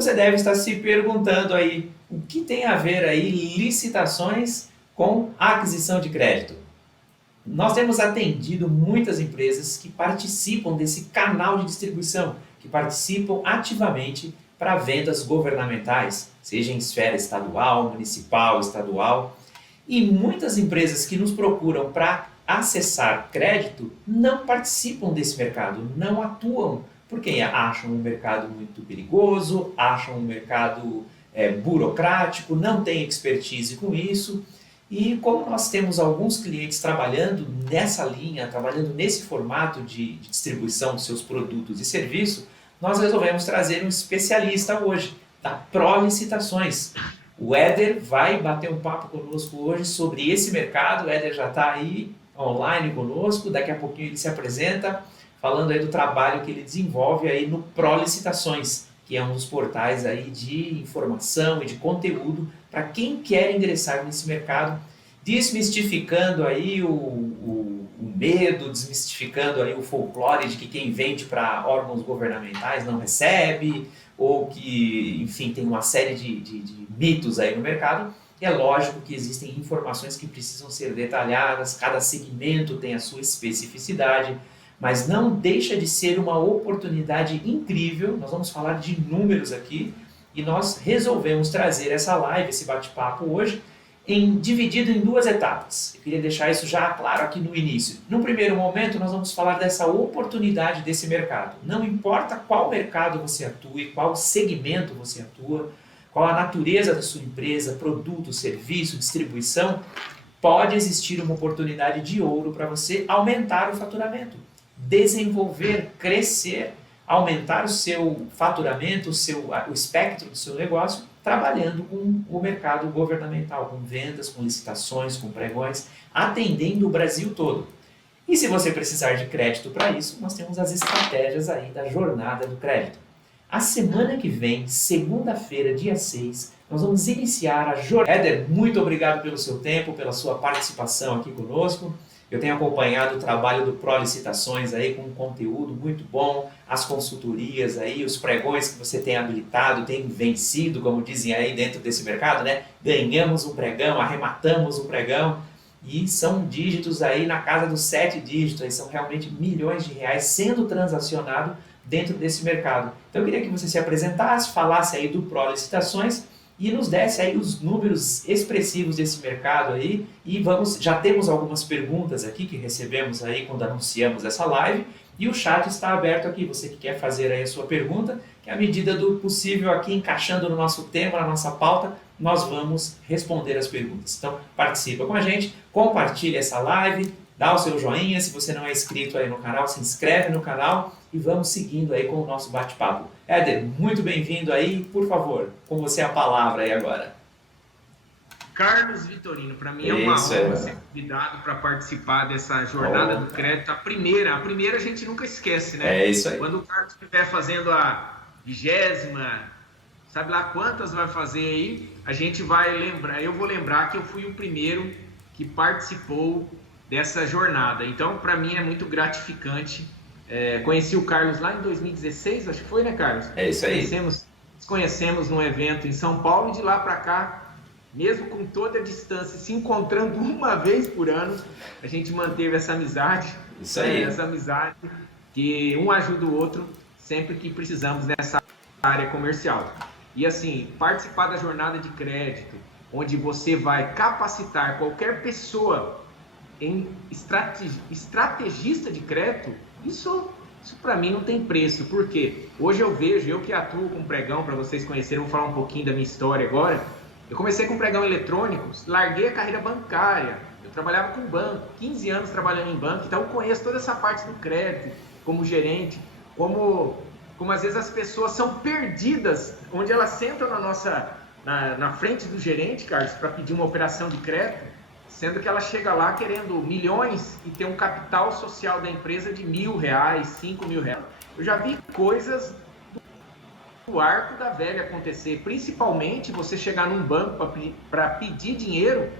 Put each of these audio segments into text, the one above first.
Você deve estar se perguntando aí o que tem a ver aí licitações com aquisição de crédito. Nós temos atendido muitas empresas que participam desse canal de distribuição, que participam ativamente para vendas governamentais, seja em esfera estadual, municipal, estadual. E muitas empresas que nos procuram para acessar crédito não participam desse mercado, não atuam, porque acham um mercado muito perigoso, acham um mercado burocrático, não têm expertise com isso. E como nós temos alguns clientes trabalhando nessa linha, trabalhando nesse formato de distribuição dos seus produtos e serviços, nós resolvemos trazer um especialista hoje, da Prolicitações. O Éder vai bater um papo conosco hoje sobre esse mercado. O Éder já está aí online conosco, daqui a pouquinho ele se apresenta, falando aí do trabalho que ele desenvolve aí no Prolicitações, que é um dos portais aí de informação e de conteúdo para quem quer ingressar nesse mercado, desmistificando aí o medo, desmistificando aí o folclore de que quem vende para órgãos governamentais não recebe, ou que, enfim, tem uma série de mitos aí no mercado. E é lógico que existem informações que precisam ser detalhadas, cada segmento tem a sua especificidade, mas não deixa de ser uma oportunidade incrível. Nós vamos falar de números aqui e nós resolvemos trazer essa live, esse bate-papo hoje, dividido em duas etapas. Eu queria deixar isso já claro aqui no início. No primeiro momento, nós vamos falar dessa oportunidade desse mercado. Não importa qual mercado você atue, qual segmento você atua, qual a natureza da sua empresa, produto, serviço, distribuição, pode existir uma oportunidade de ouro para você aumentar o faturamento, desenvolver, crescer, aumentar o seu faturamento, o espectro do seu negócio, trabalhando com o mercado governamental, com vendas, com licitações, com pregões, atendendo o Brasil todo. E se você precisar de crédito para isso, nós temos as estratégias aí da jornada do crédito. A semana que vem, segunda-feira, dia 6, nós vamos iniciar a jornada. Éder, muito obrigado pelo seu tempo, pela sua participação aqui conosco. Eu tenho acompanhado o trabalho do Prolicitações aí com um conteúdo muito bom, as consultorias aí, os pregões que você tem habilitado, tem vencido, como dizem aí dentro desse mercado, né? Ganhamos um pregão, arrematamos um pregão e são dígitos aí na casa dos 7 dígitos, aí são realmente milhões de reais sendo transacionado dentro desse mercado. Então eu queria que você se apresentasse, falasse aí do Prolicitações e nos desse aí os números expressivos desse mercado aí, e já temos algumas perguntas aqui que recebemos aí quando anunciamos essa live, e o chat está aberto aqui, você que quer fazer aí a sua pergunta, que à medida do possível aqui, encaixando no nosso tema, na nossa pauta, nós vamos responder as perguntas. Então participa com a gente, compartilha essa live, dá o seu joinha, se você não é inscrito aí no canal, se inscreve no canal e vamos seguindo aí com o nosso bate-papo. Éder, muito bem-vindo aí, por favor, com você a palavra aí agora. Carlos Vitorino, para mim é uma honra ser convidado para participar dessa jornada do crédito. A primeira a gente nunca esquece, né? É isso aí. Quando o Carlos estiver fazendo a 20ª, sabe lá quantas vai fazer aí, a gente vai lembrar, eu vou lembrar que eu fui o primeiro que participou dessa jornada. Então, para mim é muito gratificante. Conheci o Carlos lá em 2016, acho que foi, né, Carlos? É isso aí. Nos conhecemos num evento em São Paulo e de lá para cá, mesmo com toda a distância, se encontrando uma vez por ano, a gente manteve essa amizade. Isso aí. Essa amizade que um ajuda o outro sempre que precisamos nessa área comercial. E assim, participar da jornada de crédito, onde você vai capacitar qualquer pessoa em estrategista de crédito, isso para mim não tem preço, porque hoje eu vejo, eu que atuo com pregão, para vocês conhecerem, vou falar um pouquinho da minha história agora. Eu comecei com pregão eletrônico, larguei a carreira bancária, eu trabalhava com banco, 15 anos trabalhando em banco, então eu conheço toda essa parte do crédito, como gerente, como às vezes as pessoas são perdidas, onde elas sentam na frente do gerente, Carlos, para pedir uma operação de crédito, sendo que ela chega lá querendo milhões e tem um capital social da empresa de R$1.000, R$5.000. Eu já vi coisas do arco da velha acontecer, principalmente você chegar num banco para pedir dinheiro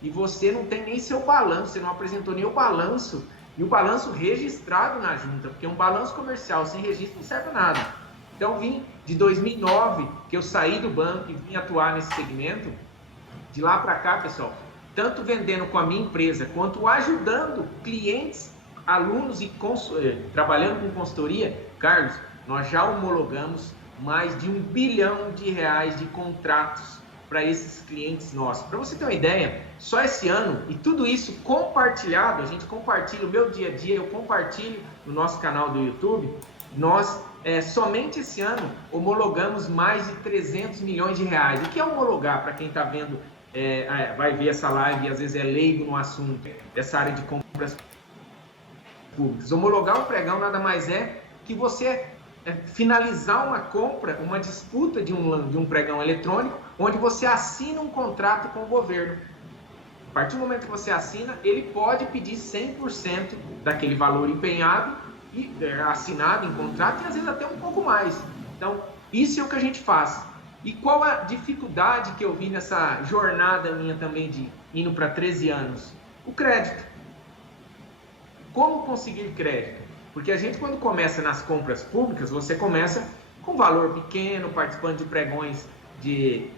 e você não tem nem seu balanço, você não apresentou nem o balanço, e o balanço registrado na junta, porque um balanço comercial sem registro não serve nada. Então, vim de 2009, que eu saí do banco e vim atuar nesse segmento. De lá para cá, pessoal, tanto vendendo com a minha empresa, quanto ajudando clientes, alunos e trabalhando com consultoria, Carlos, nós já homologamos mais de R$ 1 bilhão de contratos para esses clientes nossos. Para você ter uma ideia, só esse ano, e tudo isso compartilhado, a gente compartilha o meu dia a dia, eu compartilho no nosso canal do YouTube, nós somente esse ano homologamos mais de 300 milhões de reais. O que é homologar, para quem está vendo, vai ver essa live e às vezes é leigo no assunto dessa área de compras públicas? Homologar um pregão nada mais é que você finalizar uma compra, uma disputa de um pregão eletrônico, onde você assina um contrato com o governo. A partir do momento que você assina, ele pode pedir 100% daquele valor empenhado e assinado em contrato, e às vezes até um pouco mais. Então, isso é o que a gente faz. E qual a dificuldade que eu vi nessa jornada minha também de indo para 13 anos? O crédito. Como conseguir crédito? Porque a gente, quando começa nas compras públicas, você começa com valor pequeno, participando de pregões de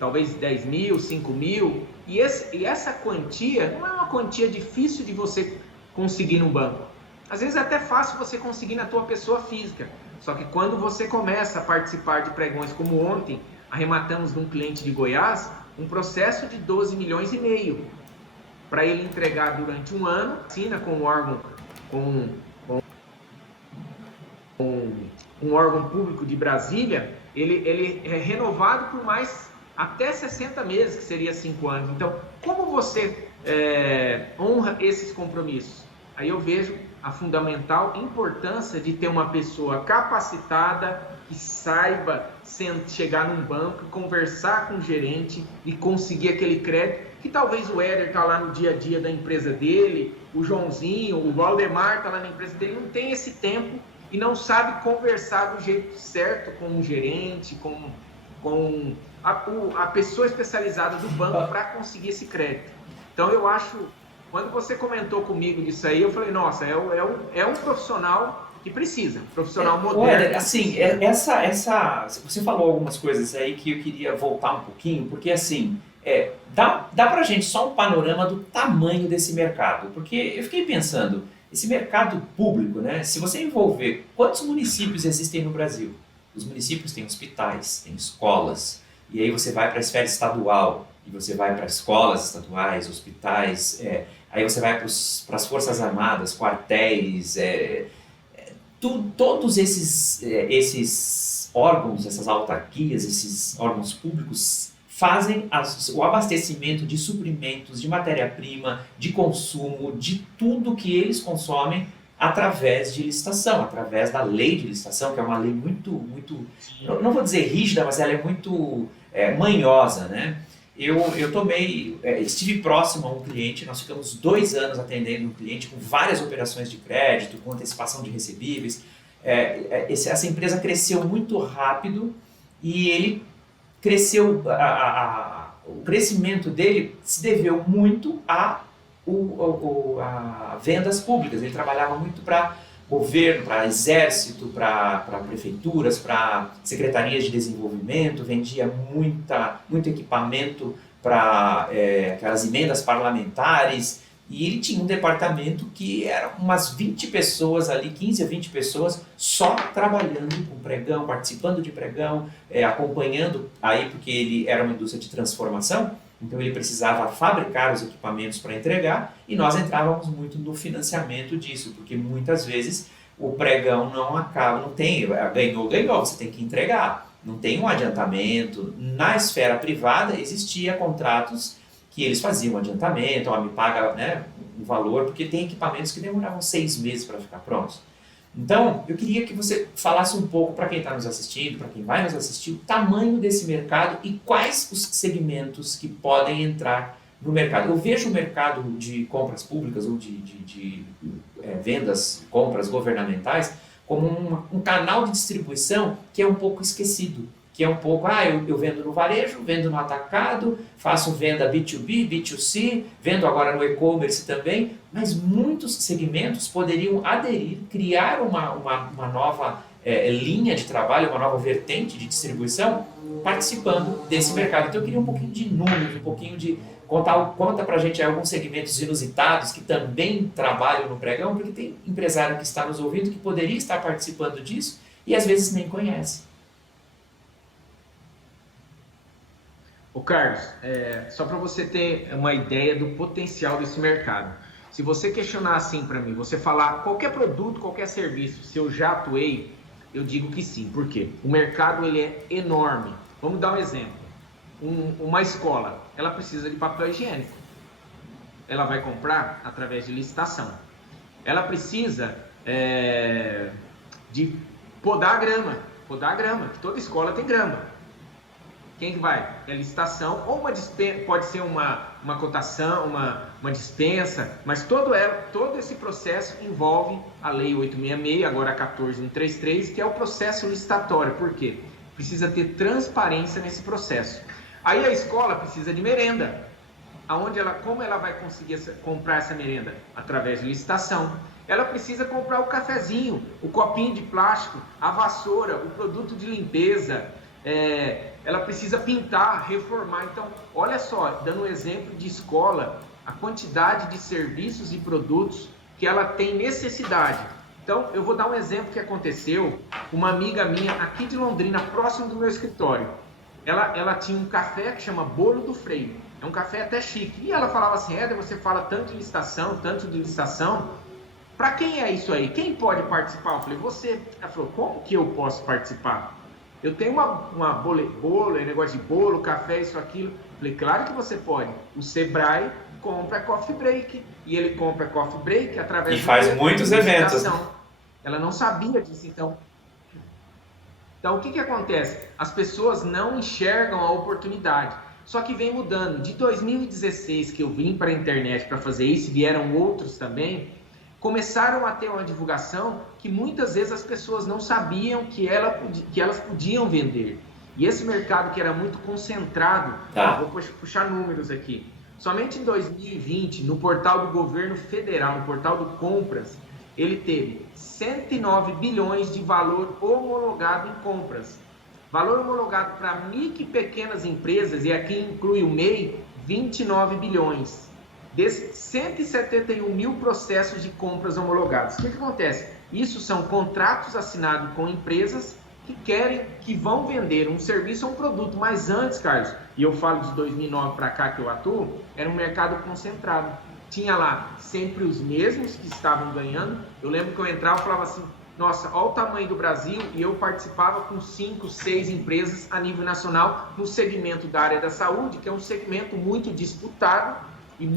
talvez 10 mil, 5 mil, e essa quantia não é uma quantia difícil de você conseguir no banco. Às vezes é até fácil você conseguir na tua pessoa física, só que quando você começa a participar de pregões, como ontem, arrematamos de um cliente de Goiás, um processo de 12 milhões e meio, para ele entregar durante um ano, assina com um órgão público de Brasília, ele é renovado por mais até 60 meses, que seria 5 anos. Então, como você honra esses compromissos? Aí eu vejo a fundamental importância de ter uma pessoa capacitada, que saiba chegar num banco, conversar com o gerente e conseguir aquele crédito, que talvez o Éder está lá no dia a dia da empresa dele, o Joãozinho, o Valdemar está lá na empresa dele, não tem esse tempo e não sabe conversar do jeito certo com o gerente, com a pessoa especializada do banco para conseguir esse crédito. Então eu acho, quando você comentou comigo disso aí, eu falei, nossa, é um profissional que precisa, profissional moderno. Olha, assim, você falou algumas coisas aí que eu queria voltar um pouquinho, porque assim, dá pra gente só um panorama do tamanho desse mercado, porque eu fiquei pensando, esse mercado público, né, se você envolver quantos municípios existem no Brasil? Os municípios têm hospitais, têm escolas, e aí você vai para a esfera estadual, e você vai para escolas estaduais, hospitais, aí você vai para as Forças Armadas, quartéis, todos esses órgãos, essas autarquias, esses órgãos públicos fazem o abastecimento de suprimentos, de matéria-prima, de consumo, de tudo que eles consomem através de licitação, através da lei de licitação, que é uma lei muito, não vou dizer rígida, mas ela é muito manhosa, né? Eu estive próximo a um cliente, nós ficamos 2 anos atendendo um cliente com várias operações de crédito, com antecipação de recebíveis. Essa empresa cresceu muito rápido e ele cresceu, o crescimento dele se deveu muito a vendas públicas. Ele trabalhava muito para governo, para exército, para prefeituras, para secretarias de desenvolvimento, vendia muito equipamento para aquelas emendas parlamentares, e ele tinha um departamento que era umas 20 pessoas ali, 15 a 20 pessoas, só trabalhando com pregão, participando de pregão, acompanhando aí, porque ele era uma indústria de transformação, então ele precisava fabricar os equipamentos para entregar, e nós entrávamos muito no financiamento disso, porque muitas vezes o pregão não acaba, não tem, ganhou, você tem que entregar, não tem um adiantamento. Na esfera privada existia contratos que eles faziam adiantamento, me paga, né, um valor, porque tem equipamentos que demoravam 6 meses para ficar prontos. Então, eu queria que você falasse um pouco para quem está nos assistindo, para quem vai nos assistir, o tamanho desse mercado e quais os segmentos que podem entrar no mercado. Eu vejo o mercado de compras públicas ou de vendas, compras governamentais, como um canal de distribuição que é um pouco esquecido. Que é um pouco, eu vendo no varejo, vendo no atacado, faço venda B2B, B2C, vendo agora no e-commerce também, mas muitos segmentos poderiam aderir, criar uma nova linha de trabalho, uma nova vertente de distribuição, participando desse mercado. Então eu queria um pouquinho de números, um pouquinho de conta pra gente alguns segmentos inusitados que também trabalham no pregão, porque tem empresário que está nos ouvindo que poderia estar participando disso e às vezes nem conhece. Ô Carlos, só para você ter uma ideia do potencial desse mercado. Se você questionar assim para mim, você falar qualquer produto, qualquer serviço, se eu já atuei, eu digo que sim. Por quê? O mercado ele é enorme. Vamos dar um exemplo. Uma escola, ela precisa de papel higiênico. Ela vai comprar através de licitação. Ela precisa de podar a grama. Podar a grama, que toda escola tem grama. Quem que vai? É licitação ou pode ser uma cotação, uma dispensa, mas todo esse processo envolve a Lei 866, agora a 14133, que é o processo licitatório. Por quê? Precisa ter transparência nesse processo. Aí a escola precisa de merenda. Como ela vai conseguir comprar essa merenda? Através de licitação. Ela precisa comprar o cafezinho, o copinho de plástico, a vassoura, o produto de limpeza. Ela precisa pintar, reformar. Então, olha só, dando um exemplo de escola, a quantidade de serviços e produtos que ela tem necessidade. Então, eu vou dar um exemplo que aconteceu. Uma amiga minha aqui de Londrina, próximo do meu escritório, ela tinha um café que chama Bolo do Freio. É um café até chique. E ela falava assim, Éder, você fala tanto de licitação. Para quem é isso aí? Quem pode participar? Eu falei, você. Ela falou, como que eu posso participar? Eu tenho uma bolo, negócio de bolo, café, isso, aquilo. Eu falei, claro que você pode. O Sebrae compra Coffee Break. E ele compra Coffee Break através e faz muitos eventos. Ela não sabia disso, então o que acontece? As pessoas não enxergam a oportunidade. Só que vem mudando. De 2016 que eu vim para a internet para fazer isso, vieram outros também, começaram a ter uma divulgação que muitas vezes as pessoas não sabiam que elas podiam vender. E esse mercado que era muito concentrado, vou puxar números aqui. Somente em 2020, no portal do governo federal, no portal do Compras, ele teve 109 bilhões de valor homologado em compras. Valor homologado para micro e pequenas empresas, e aqui inclui o MEI, 29 bilhões. Desses 171 mil processos de compras homologados. O que acontece? Isso são contratos assinados com empresas que vão vender um serviço ou um produto. Mas antes, Carlos, e eu falo de 2009 para cá que eu atuo, era um mercado concentrado. Tinha lá sempre os mesmos que estavam ganhando. Eu lembro que eu entrava e falava assim, nossa, olha o tamanho do Brasil, e eu participava com 5, 6 empresas a nível nacional no segmento da área da saúde, que é um segmento muito disputado e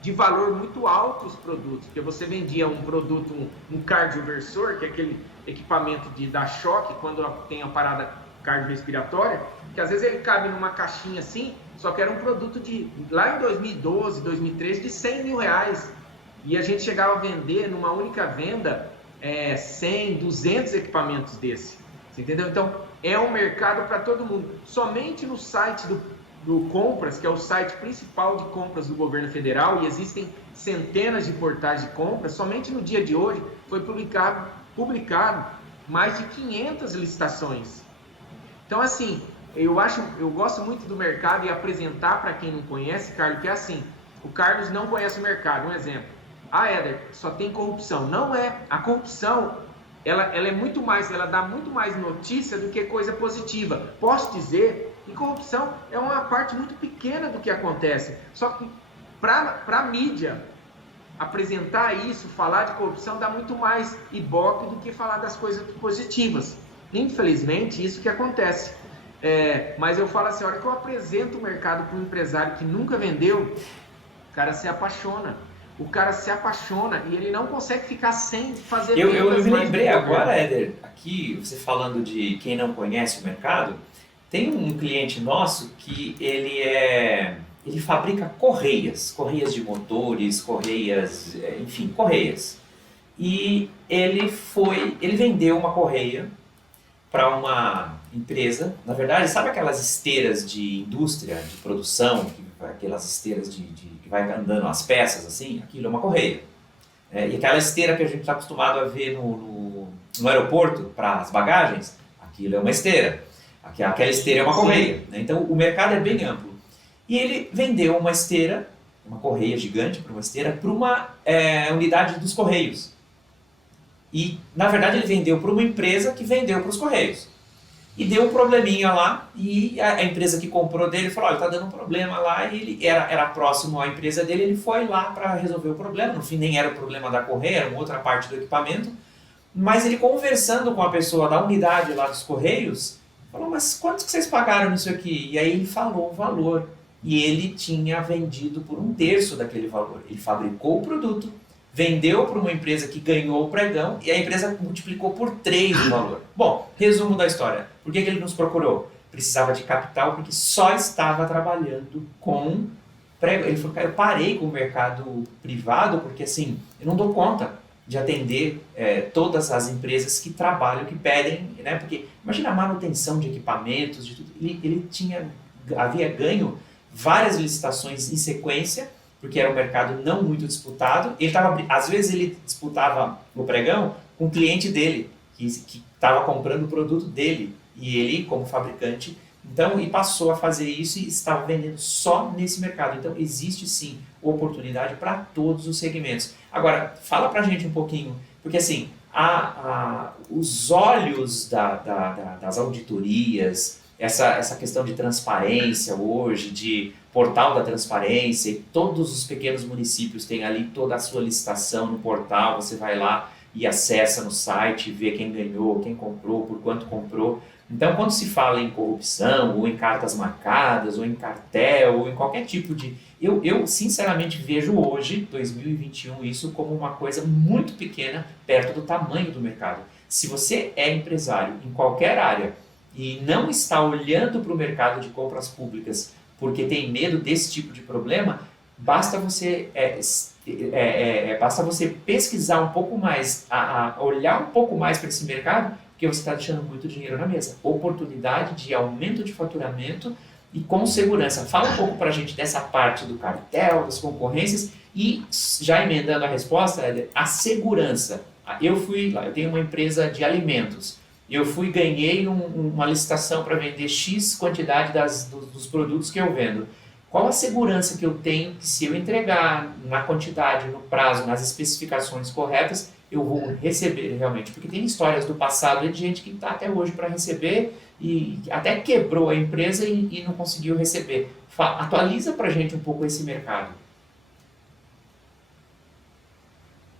de valor muito alto os produtos, porque você vendia um produto, um cardioversor, que é aquele equipamento de dar choque quando tem a parada cardiorrespiratória, que às vezes ele cabe numa caixinha assim, só que era um produto lá em 2012, 2013, de 100 mil reais. E a gente chegava a vender numa única venda 100, 200 equipamentos desse. Você entendeu? Então, é um mercado para todo mundo. Somente no site do Compras, que é o site principal de compras do governo federal, e existem centenas de portais de compras, somente no dia de hoje foi publicado mais de 500 licitações. Então, assim, eu gosto muito do mercado e apresentar para quem não conhece, Carlos, que é assim, o Carlos não conhece o mercado. Um exemplo, Éder, só tem corrupção. Não é. A corrupção, ela é muito mais, ela dá muito mais notícia do que coisa positiva. Posso dizer que corrupção é uma parte muito pequena do que acontece. Só que para a mídia apresentar isso, falar de corrupção, dá muito mais ibope do que falar das coisas positivas. Infelizmente, isso que acontece. Mas eu falo assim, a hora que eu apresento o mercado para um empresário que nunca vendeu, o cara se apaixona. O cara se apaixona e ele não consegue ficar sem fazer vendas. Eu me lembrei agora, Éder, aqui você falando de quem não conhece o mercado, tem um cliente nosso que ele fabrica correias de motores, correias, enfim, correias. E ele vendeu uma correia para uma empresa, na verdade, sabe aquelas esteiras de indústria, de produção, aquelas esteiras que vai andando as peças assim? Aquilo é uma correia. E aquela esteira que a gente está acostumado a ver no aeroporto para as bagagens, aquilo é uma esteira. Aquela esteira é uma correia. Né? Então o mercado é bem amplo. E ele vendeu uma esteira, uma correia gigante para uma esteira, para uma unidade dos Correios. E, na verdade, ele vendeu para uma empresa que vendeu para os Correios. E deu um probleminha lá, e a empresa que comprou dele falou, olha, está dando um problema lá, e ele era próximo à empresa dele, ele foi lá para resolver o problema. No fim, nem era o problema da correia, era uma outra parte do equipamento. Mas ele, conversando com a pessoa da unidade lá dos Correios, falou, mas quanto que vocês pagaram nisso aqui? E aí ele falou o valor. E ele tinha vendido por 1/3 daquele valor. Ele fabricou o produto, vendeu para uma empresa que ganhou o pregão e a empresa multiplicou por 3 o valor. Bom, resumo da história. Por que ele nos procurou? Precisava de capital porque só estava trabalhando com pregão. Ele falou, cara, eu parei com o mercado privado porque assim, eu não dou conta de atender todas as empresas que trabalham, que pedem, né? Porque imagina a manutenção de equipamentos, de tudo. Ele havia ganho várias licitações em sequência, porque era um mercado não muito disputado. Às vezes ele disputava o pregão com o cliente dele, que estava comprando o produto dele, e ele, como fabricante, então, e passou a fazer isso e estava vendendo só nesse mercado. Então, existe sim oportunidade para todos os segmentos. Agora, fala para a gente um pouquinho, porque assim, os olhos das auditorias, essa questão de transparência hoje, de portal da transparência, e todos os pequenos municípios têm ali toda a sua licitação no portal, você vai lá e acessa no site, vê quem ganhou, quem comprou, por quanto comprou. Então, quando se fala em corrupção, ou em cartas marcadas, ou em cartel, ou em qualquer tipo de... Eu sinceramente vejo hoje, 2021, isso como uma coisa muito pequena perto do tamanho do mercado. Se você é empresário em qualquer área e não está olhando para o mercado de compras públicas porque tem medo desse tipo de problema, basta você pesquisar um pouco mais, olhar um pouco mais para esse mercado, porque você está deixando muito dinheiro na mesa. Oportunidade de aumento de faturamento e com segurança. Fala um pouco para a gente dessa parte do cartel, das concorrências e, já emendando a resposta, a segurança. Eu tenho uma empresa de alimentos. Eu ganhei uma licitação para vender X quantidade dos produtos que eu vendo. Qual a segurança que eu tenho que se eu entregar na quantidade, no prazo, nas especificações corretas, eu vou receber realmente? Porque tem histórias do passado de gente que está até hoje para receber e até quebrou a empresa e não conseguiu receber. Atualiza para a gente um pouco esse mercado.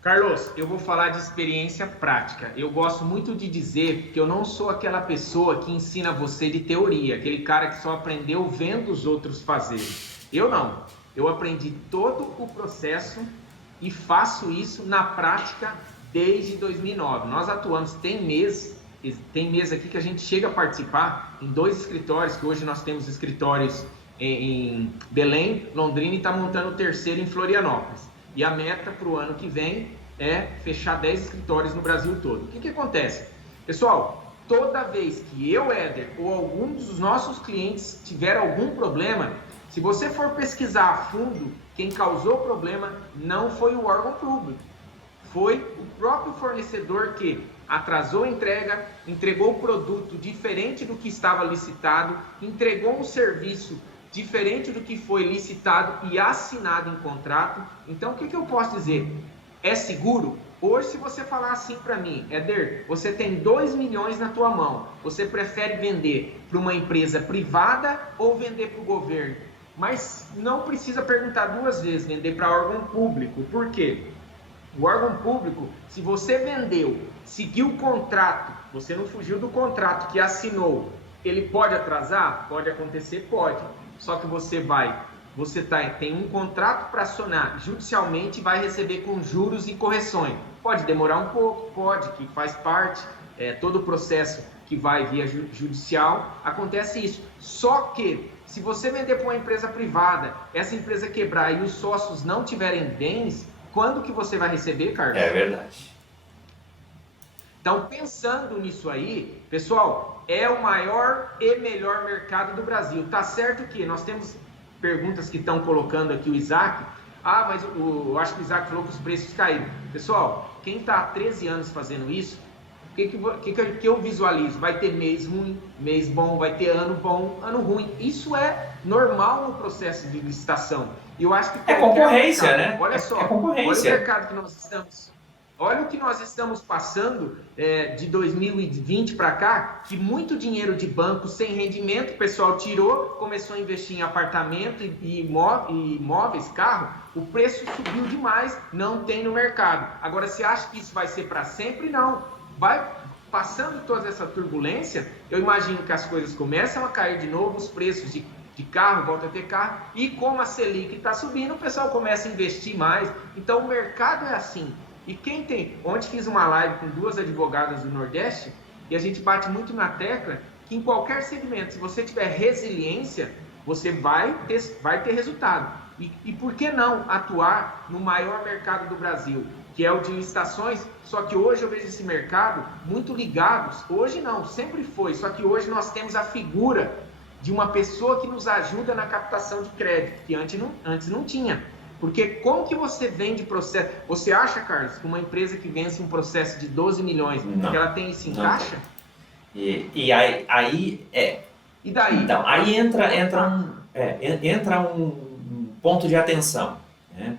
Carlos, eu vou falar de experiência prática. Eu gosto muito de dizer que eu não sou aquela pessoa que ensina você de teoria, aquele cara que só aprendeu vendo os outros fazerem. Eu não. Eu aprendi todo o processo e faço isso na prática desde 2009. Nós atuamos, tem mês aqui que a gente chega a participar em 2 escritórios, que hoje nós temos escritórios em Belém, Londrina, e está montando o 3º em Florianópolis. E a meta para o ano que vem é fechar 10 escritórios no Brasil todo. O que acontece? Pessoal, toda vez que eu, Éder, ou algum dos nossos clientes tiver algum problema, se você for pesquisar a fundo, quem causou o problema não foi o órgão público. Foi o próprio fornecedor que atrasou a entrega, entregou o produto diferente do que estava licitado, entregou um serviço diferente do que foi licitado e assinado em contrato. Então, o que eu posso dizer? É seguro? Hoje, se você falar assim para mim, Éder, você tem 2 milhões na tua mão, você prefere vender para uma empresa privada ou vender para o governo? Mas não precisa perguntar 2 vezes, vender para órgão público. Por quê? O órgão público, se você vendeu, seguiu o contrato, você não fugiu do contrato que assinou, ele pode atrasar? Pode acontecer? Pode. Só que você tem um contrato para acionar judicialmente e vai receber com juros e correções. Pode demorar um pouco, pode, que faz parte, todo o processo que vai via judicial, acontece isso. Só que, se você vender para uma empresa privada, essa empresa quebrar e os sócios não tiverem bens, quando que você vai receber, Carlos? É verdade. Então, pensando nisso aí, pessoal, é o maior e melhor mercado do Brasil. Tá certo que nós temos perguntas que estão colocando aqui o Isaac. Mas eu acho que o Isaac falou que os preços caíram. Pessoal, quem está há 13 anos fazendo isso, que eu visualizo? Vai ter mês ruim, mês bom, vai ter ano bom, ano ruim. Isso é normal no processo de licitação. E eu acho que é concorrência, mercado, né? olha só, concorrência. olha o mercado que nós estamos. Olha o que nós estamos passando de 2020 para cá, que muito dinheiro de banco sem rendimento, o pessoal tirou, começou a investir em apartamento e imóveis, carro, o preço subiu demais, não tem no mercado. Agora, você acha que isso vai ser para sempre? Não. Vai passando toda essa turbulência, eu imagino que as coisas começam a cair de novo, os preços de carro, volta a ter carro, e como a Selic está subindo, o pessoal começa a investir mais. Então, o mercado é assim. E quem tem... Ontem fiz uma live com 2 advogadas do Nordeste e a gente bate muito na tecla que em qualquer segmento, se você tiver resiliência, você vai ter resultado. E por que não atuar no maior mercado do Brasil, que é o de licitações? Só que hoje eu vejo esse mercado muito ligados. Hoje não, sempre foi. Só que hoje nós temos a figura de uma pessoa que nos ajuda na captação de crédito, que antes não tinha. Porque como que você vende processo? Você acha, Carlos, que uma empresa que vence um processo de 12 milhões, que ela tem isso em caixa? E aí E daí? Então, aí entra um ponto de atenção, né?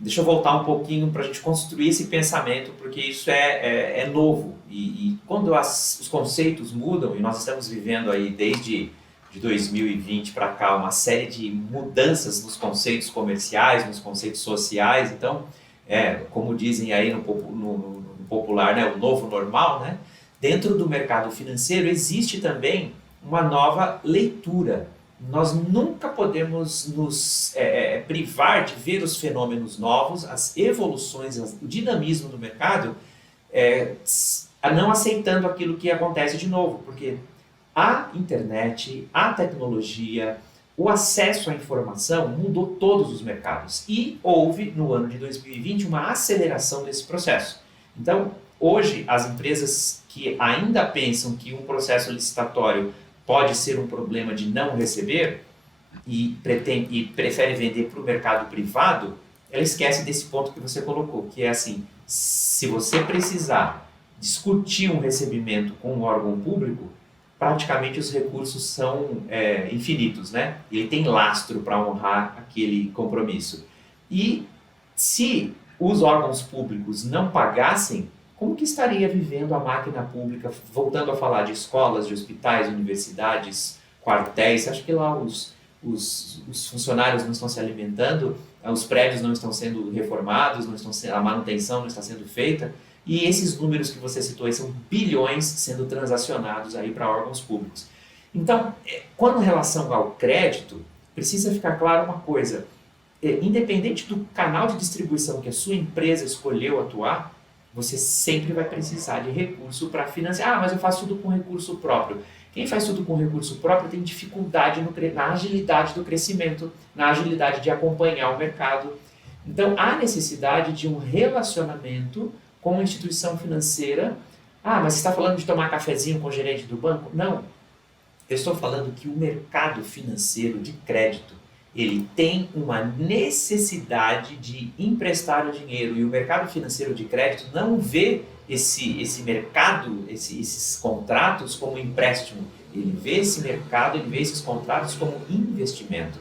Deixa eu voltar um pouquinho para a gente construir esse pensamento, porque isso é novo. E quando os conceitos mudam, e nós estamos vivendo aí desde de 2020 para cá uma série de mudanças nos conceitos comerciais, nos conceitos sociais. Então, como dizem aí no popular, né, o novo normal, né? Dentro do mercado financeiro existe também uma nova leitura. Nós nunca podemos nos privar de ver os fenômenos novos, as evoluções, o dinamismo do mercado, não aceitando aquilo que acontece de novo, porque a internet, a tecnologia, o acesso à informação mudou todos os mercados e houve, no ano de 2020, uma aceleração desse processo. Então, hoje, as empresas que ainda pensam que um processo licitatório pode ser um problema de não receber e prefere vender para o mercado privado, ela esquece desse ponto que você colocou, que é assim, se você precisar discutir um recebimento com um órgão público, praticamente os recursos são infinitos, né? Ele tem lastro para honrar aquele compromisso. E se os órgãos públicos não pagassem, como que estaria vivendo a máquina pública, voltando a falar de escolas, de hospitais, universidades, quartéis? Você acha que lá os funcionários não estão se alimentando, os prédios não estão sendo reformados, a manutenção não está sendo feita? E esses números que você citou aí são bilhões sendo transacionados aí para órgãos públicos. Então, quando em relação ao crédito, precisa ficar claro uma coisa, independente do canal de distribuição que a sua empresa escolheu atuar, você sempre vai precisar de recurso para financiar. Ah, mas eu faço tudo com recurso próprio. Quem faz tudo com recurso próprio tem dificuldade na agilidade do crescimento, na agilidade de acompanhar o mercado. Então, há necessidade de um relacionamento com uma instituição financeira. Ah, mas você está falando de tomar cafezinho com o gerente do banco? Não. Eu estou falando que o mercado financeiro de crédito, ele tem uma necessidade de emprestar o dinheiro, e o mercado financeiro de crédito não vê esse mercado, esses contratos como empréstimo. Ele vê esse mercado, ele vê esses contratos como investimento.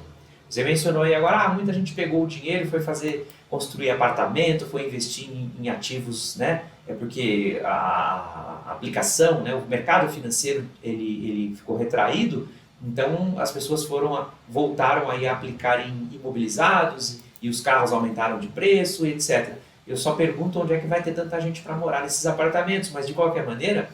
Você mencionou aí agora, muita gente pegou o dinheiro e foi construir apartamento, foi investir em ativos, né? É porque a aplicação, né? O mercado financeiro ele ficou retraído. Então, as pessoas voltaram aí a aplicar em imobilizados e os carros aumentaram de preço, etc. Eu só pergunto onde é que vai ter tanta gente para morar nesses apartamentos, mas de qualquer maneira,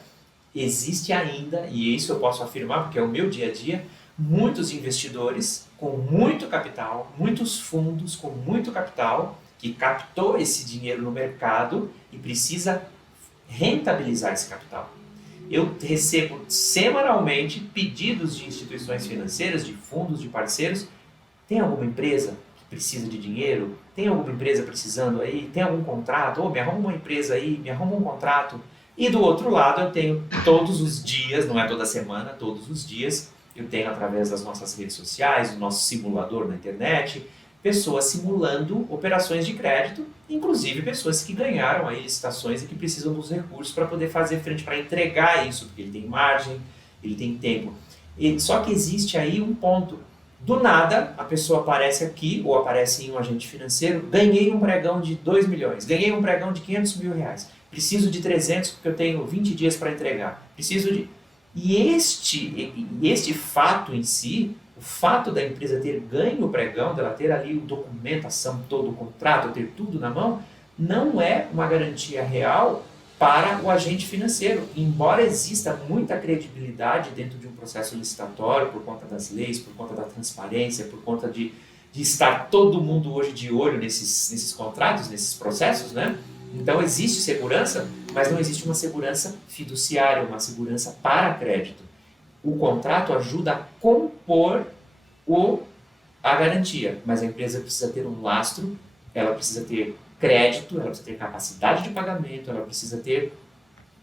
existe ainda, e isso eu posso afirmar porque é o meu dia a dia, muitos investidores com muito capital, muitos fundos com muito capital, que captou esse dinheiro no mercado e precisa rentabilizar esse capital. Eu recebo semanalmente pedidos de instituições financeiras, de fundos, de parceiros. Tem alguma empresa que precisa de dinheiro? Tem alguma empresa precisando aí? Tem algum contrato? Me arruma uma empresa aí, me arruma um contrato. E do outro lado eu tenho todos os dias, não é toda semana, todos os dias, eu tenho através das nossas redes sociais, o nosso simulador na internet, pessoas simulando operações de crédito, inclusive pessoas que ganharam aí licitações e que precisam dos recursos para poder fazer frente, para entregar isso, porque ele tem margem, ele tem tempo. Só que existe aí um ponto. Do nada, a pessoa aparece aqui, ou aparece em um agente financeiro, ganhei um pregão de 2 milhões, ganhei um pregão de 500 mil reais, preciso de 300 porque eu tenho 20 dias para entregar, preciso de... E este fato em si, o fato da empresa ter ganho o pregão, dela ter ali a documentação, todo o contrato, ter tudo na mão, não é uma garantia real para o agente financeiro. Embora exista muita credibilidade dentro de um processo licitatório, por conta das leis, por conta da transparência, por conta de estar todo mundo hoje de olho nesses contratos, nesses processos, né? Então existe segurança, mas não existe uma segurança fiduciária, uma segurança para crédito. O contrato ajuda a compor a garantia, mas a empresa precisa ter um lastro, ela precisa ter crédito, ela precisa ter capacidade de pagamento, ela precisa ter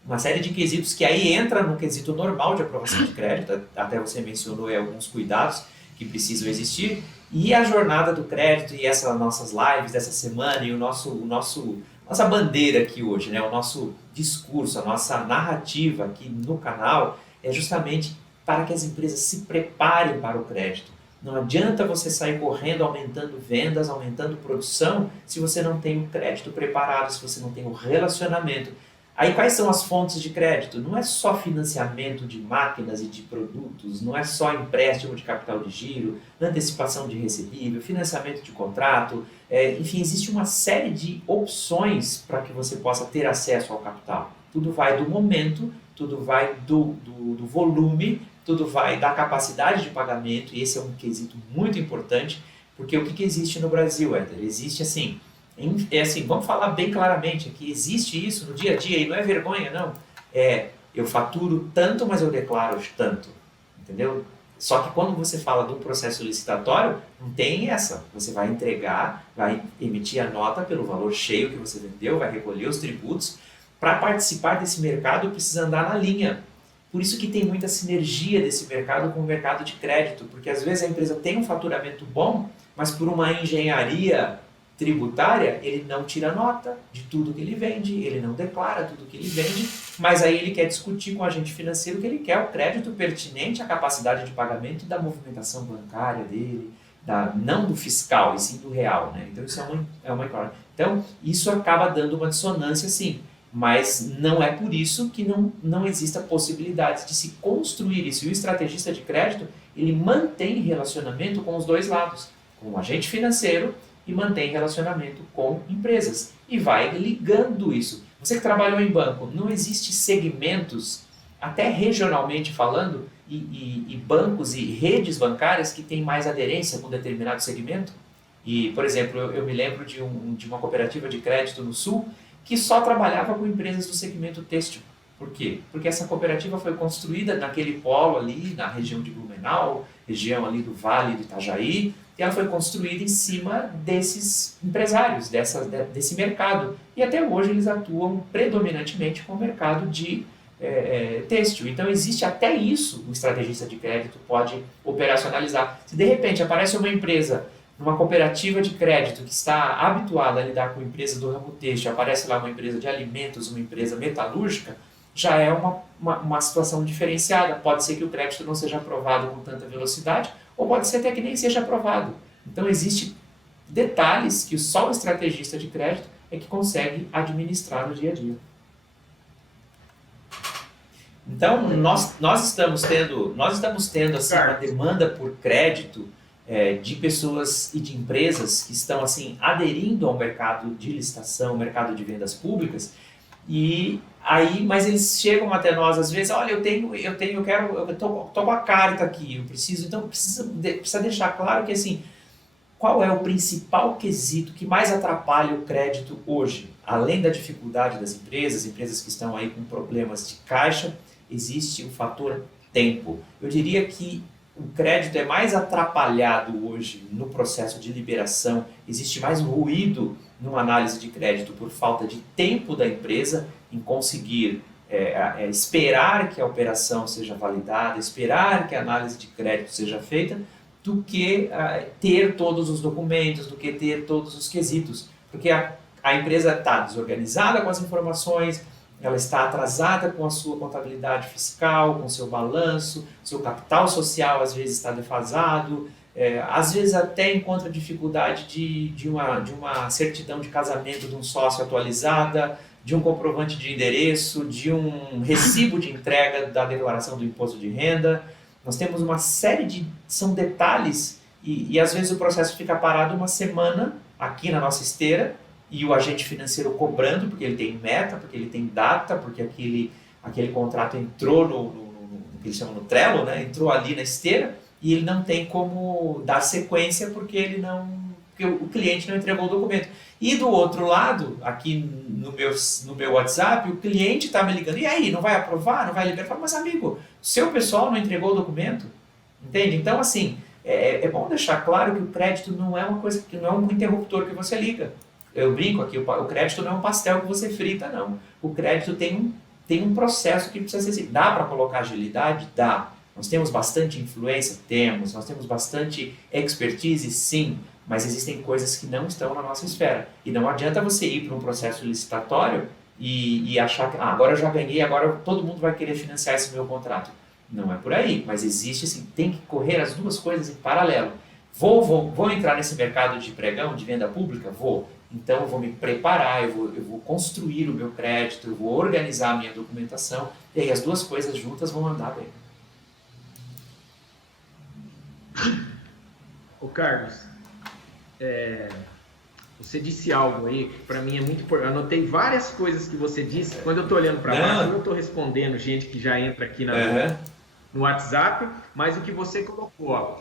uma série de quesitos que aí entra no quesito normal de aprovação de crédito, até você mencionou aí alguns cuidados que precisam existir, e a jornada do crédito e essas nossas lives dessa semana e nossa bandeira aqui hoje, né, o nosso discurso, a nossa narrativa aqui no canal é justamente para que as empresas se preparem para o crédito. Não adianta você sair correndo, aumentando vendas, aumentando produção, se você não tem o crédito preparado, se você não tem o relacionamento. Aí quais são as fontes de crédito? Não é só financiamento de máquinas e de produtos, não é só empréstimo de capital de giro, antecipação de recebível, financiamento de contrato, enfim, existe uma série de opções para que você possa ter acesso ao capital. Tudo vai do momento, tudo vai do volume, tudo vai da capacidade de pagamento, e esse é um quesito muito importante, porque o que existe no Brasil, Éder? Existe assim, vamos falar bem claramente aqui, existe isso no dia a dia, e não é vergonha, não. Eu faturo tanto, mas eu declaro tanto, entendeu? Só que quando você fala de um processo licitatório, não tem essa. Você vai entregar, vai emitir a nota pelo valor cheio que você vendeu, vai recolher os tributos. Para participar desse mercado, precisa andar na linha. Por isso que tem muita sinergia desse mercado com o mercado de crédito, porque às vezes a empresa tem um faturamento bom, mas por uma engenharia tributária, ele não tira nota de tudo que ele vende, ele não declara tudo que ele vende, mas aí ele quer discutir com o agente financeiro que ele quer o crédito pertinente à capacidade de pagamento da movimentação bancária dele, não do fiscal, e sim do real, né? Então isso é uma incógnita. Então isso acaba dando uma dissonância, sim, mas não é por isso que não exista possibilidade de se construir isso. E o estrategista de crédito, ele mantém relacionamento com os dois lados, com o agente financeiro e mantém relacionamento com empresas. E vai ligando isso. Você que trabalhou em banco, não existe segmentos, até regionalmente falando, e bancos e redes bancárias que têm mais aderência com determinado segmento? E, por exemplo, eu me lembro de uma cooperativa de crédito no Sul, que só trabalhava com empresas do segmento têxtil. Por quê? Porque essa cooperativa foi construída naquele polo ali, na região de Blumenau, região ali do Vale do Itajaí, e ela foi construída em cima desses empresários, desse mercado. E até hoje eles atuam predominantemente com o mercado de têxtil. Então existe até isso, o estrategista de crédito pode operacionalizar. Se de repente aparece uma empresa numa cooperativa de crédito que está habituada a lidar com empresas do ramo têxtil, aparece lá uma empresa de alimentos, uma empresa metalúrgica, já é uma situação diferenciada. Pode ser que o crédito não seja aprovado com tanta velocidade, ou pode ser até que nem seja aprovado. Então, existem detalhes que só o estrategista de crédito é que consegue administrar no dia a dia. Então, nós estamos tendo assim, uma demanda por crédito de pessoas e de empresas que estão assim aderindo ao mercado de licitação, mercado de vendas públicas, mas eles chegam até nós às vezes, olha, eu tô com a carta aqui, eu preciso, então precisa deixar claro que assim, qual é o principal quesito que mais atrapalha o crédito hoje? Além da dificuldade das empresas que estão aí com problemas de caixa, existe o fator tempo. Eu diria que o crédito é mais atrapalhado hoje no processo de liberação, existe mais ruído numa análise de crédito por falta de tempo da empresa em conseguir esperar que a operação seja validada, esperar que a análise de crédito seja feita, do que ter todos os documentos, do que ter todos os quesitos. Porque a empresa está desorganizada com as informações, ela está atrasada com a sua contabilidade fiscal, com o seu balanço, seu capital social às vezes está defasado, às vezes até encontra dificuldade de uma certidão de casamento de um sócio atualizada, de um comprovante de endereço, de um recibo de entrega da declaração do imposto de renda. Nós temos uma série são detalhes e às vezes o processo fica parado uma semana aqui na nossa esteira e o agente financeiro cobrando, porque ele tem meta, porque ele tem data, porque aquele contrato entrou no que eles chamam no Trello, né? Entrou ali na esteira e ele não tem como dar sequência porque o cliente não entregou o documento. E do outro lado, aqui no meu WhatsApp, o cliente está me ligando, e aí, não vai aprovar, não vai liberar? Eu falo, mas amigo, seu pessoal não entregou o documento? Entende? Então, assim, é bom deixar claro que o crédito não é uma coisa, que não é um interruptor que você liga. Eu brinco aqui, o crédito não é um pastel que você frita, não. O crédito tem um processo que precisa ser... Dá para colocar agilidade? Dá. Nós temos bastante influência? Temos. Nós temos bastante expertise? Sim. Mas existem coisas que não estão na nossa esfera. E não adianta você ir para um processo licitatório e achar que agora eu já ganhei, agora todo mundo vai querer financiar esse meu contrato. Não é por aí, mas existe assim, tem que correr as duas coisas em paralelo. Vou entrar nesse mercado de pregão, de venda pública? Vou. Então eu vou me preparar, eu vou construir o meu crédito, eu vou organizar a minha documentação, e aí as duas coisas juntas vão andar bem. Ô Carlos, você disse algo aí que para mim é muito importante. Eu anotei várias coisas que você disse. Quando eu estou olhando para baixo, eu estou respondendo gente que já entra aqui no WhatsApp, mas o que você colocou, ó,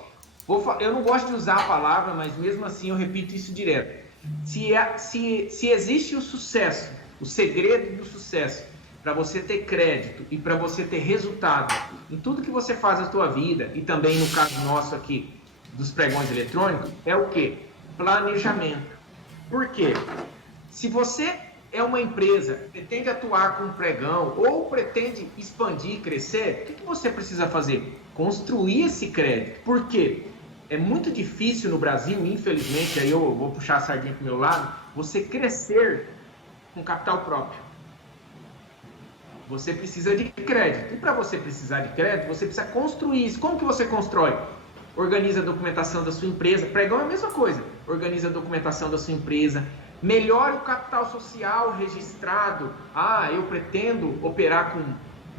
eu não gosto de usar a palavra, mas mesmo assim eu repito isso direto. Se existe o sucesso, o segredo do sucesso, para você ter crédito e para você ter resultado em tudo que você faz na sua vida, e também no caso nosso aqui dos pregões eletrônicos, é o quê? Planejamento. Por quê? Se você é uma empresa que pretende atuar com um pregão ou pretende expandir, crescer, o que você precisa fazer? Construir esse crédito. Por quê? É muito difícil no Brasil, infelizmente, aí eu vou puxar a sardinha para o meu lado, você crescer com capital próprio. Você precisa de crédito. E para você precisar de crédito, você precisa construir isso. Como que você constrói? Organiza a documentação da sua empresa. Pregão é a mesma coisa. Organiza a documentação da sua empresa. Melhora o capital social registrado. Eu pretendo operar com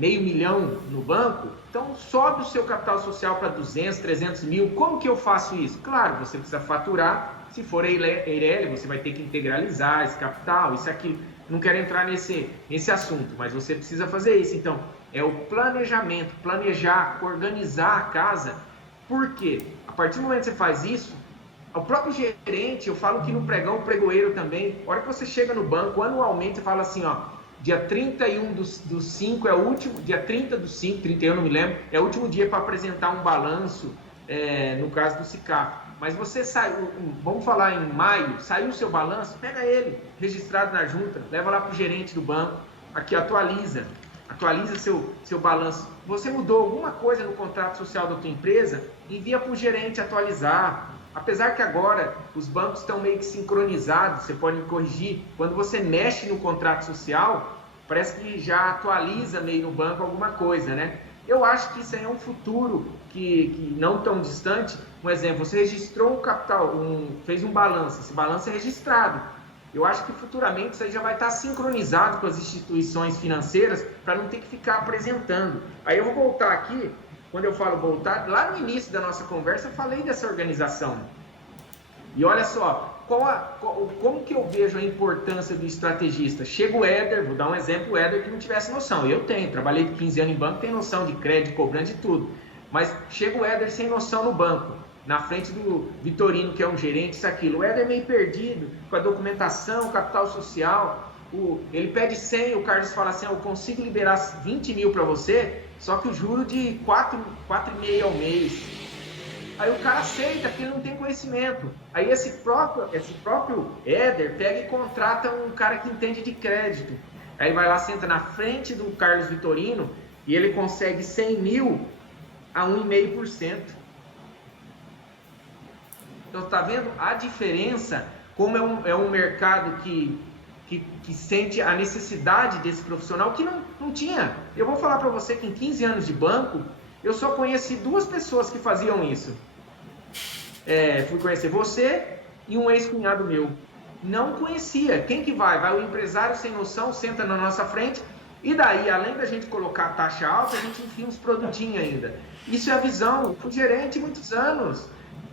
R$500 mil no banco. Então, sobe o seu capital social para 200, 300 mil. Como que eu faço isso? Claro, você precisa faturar. Se for EIRELI, você vai ter que integralizar esse capital, isso aqui. Não quero entrar nesse assunto, mas você precisa fazer isso. Então, é o planejamento, planejar, organizar a casa. Por quê? A partir do momento que você faz isso, o próprio gerente, eu falo que no pregão, o pregoeiro também, a hora que você chega no banco, anualmente você fala assim, dia 31 do 5 é o último, dia 30 do 5, 31 não me lembro, é o último dia para apresentar um balanço, no caso do SICAP. Mas você saiu, vamos falar em maio, saiu o seu balanço, pega ele, registrado na junta, leva lá para o gerente do banco, aqui atualiza seu balanço. Você mudou alguma coisa no contrato social da tua empresa, envia para o gerente atualizar. Apesar que agora os bancos estão meio que sincronizados, você pode me corrigir, quando você mexe no contrato social, parece que já atualiza meio no banco alguma coisa, né? Eu acho que isso aí é um futuro que não tão distante. Um exemplo, você registrou um capital, fez um balanço, esse balanço é registrado. Eu acho que futuramente isso aí já vai estar sincronizado com as instituições financeiras para não ter que ficar apresentando. Aí eu vou voltar aqui, quando eu falo voltar, lá no início da nossa conversa eu falei dessa organização. E olha só, como que eu vejo a importância do estrategista? Chega o Éder, vou dar um exemplo, o Éder que não tivesse noção. Eu tenho, trabalhei 15 anos em banco, tenho noção de crédito, cobrante de tudo. Mas chega o Éder sem noção no banco, na frente do Vitorino, que é um gerente, isso, aquilo. O Éder é meio perdido com a documentação, capital social. Ele pede 100, o Carlos fala assim, eu consigo liberar 20 mil para você, só que o juro de 4,5 ao mês. Aí o cara aceita, porque ele não tem conhecimento. Aí esse próprio Éder pega e contrata um cara que entende de crédito. Aí vai lá, senta na frente do Carlos Vitorino e ele consegue 100 mil a 1,5%. Então, tá vendo a diferença, como é um mercado que sente a necessidade desse profissional que não tinha. Eu vou falar para você que em 15 anos de banco, eu só conheci 2 pessoas que faziam isso. Fui conhecer você e um ex-cunhado meu. Não conhecia. Quem que vai? Vai o empresário sem noção, senta na nossa frente e daí, além da gente colocar a taxa alta, a gente enfia uns produtinhos ainda. Isso é a visão. Fui gerente muitos anos.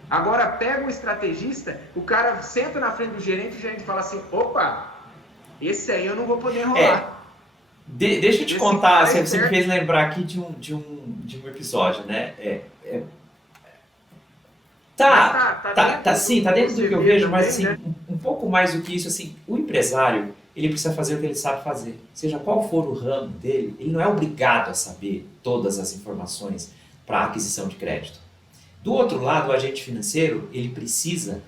Agora pega um estrategista, o cara senta na frente do gerente e o gerente fala assim, opa, esse aí eu não vou poder enrolar. Deixa eu te contar, você me fez lembrar aqui de um episódio, né? Sim, tá dentro do que eu vejo, mas assim, né? Um pouco mais do que isso, assim, o empresário, ele precisa fazer o que ele sabe fazer. Seja qual for o ramo dele, ele não é obrigado a saber todas as informações para aquisição de crédito. Do outro lado, o agente financeiro, ele precisa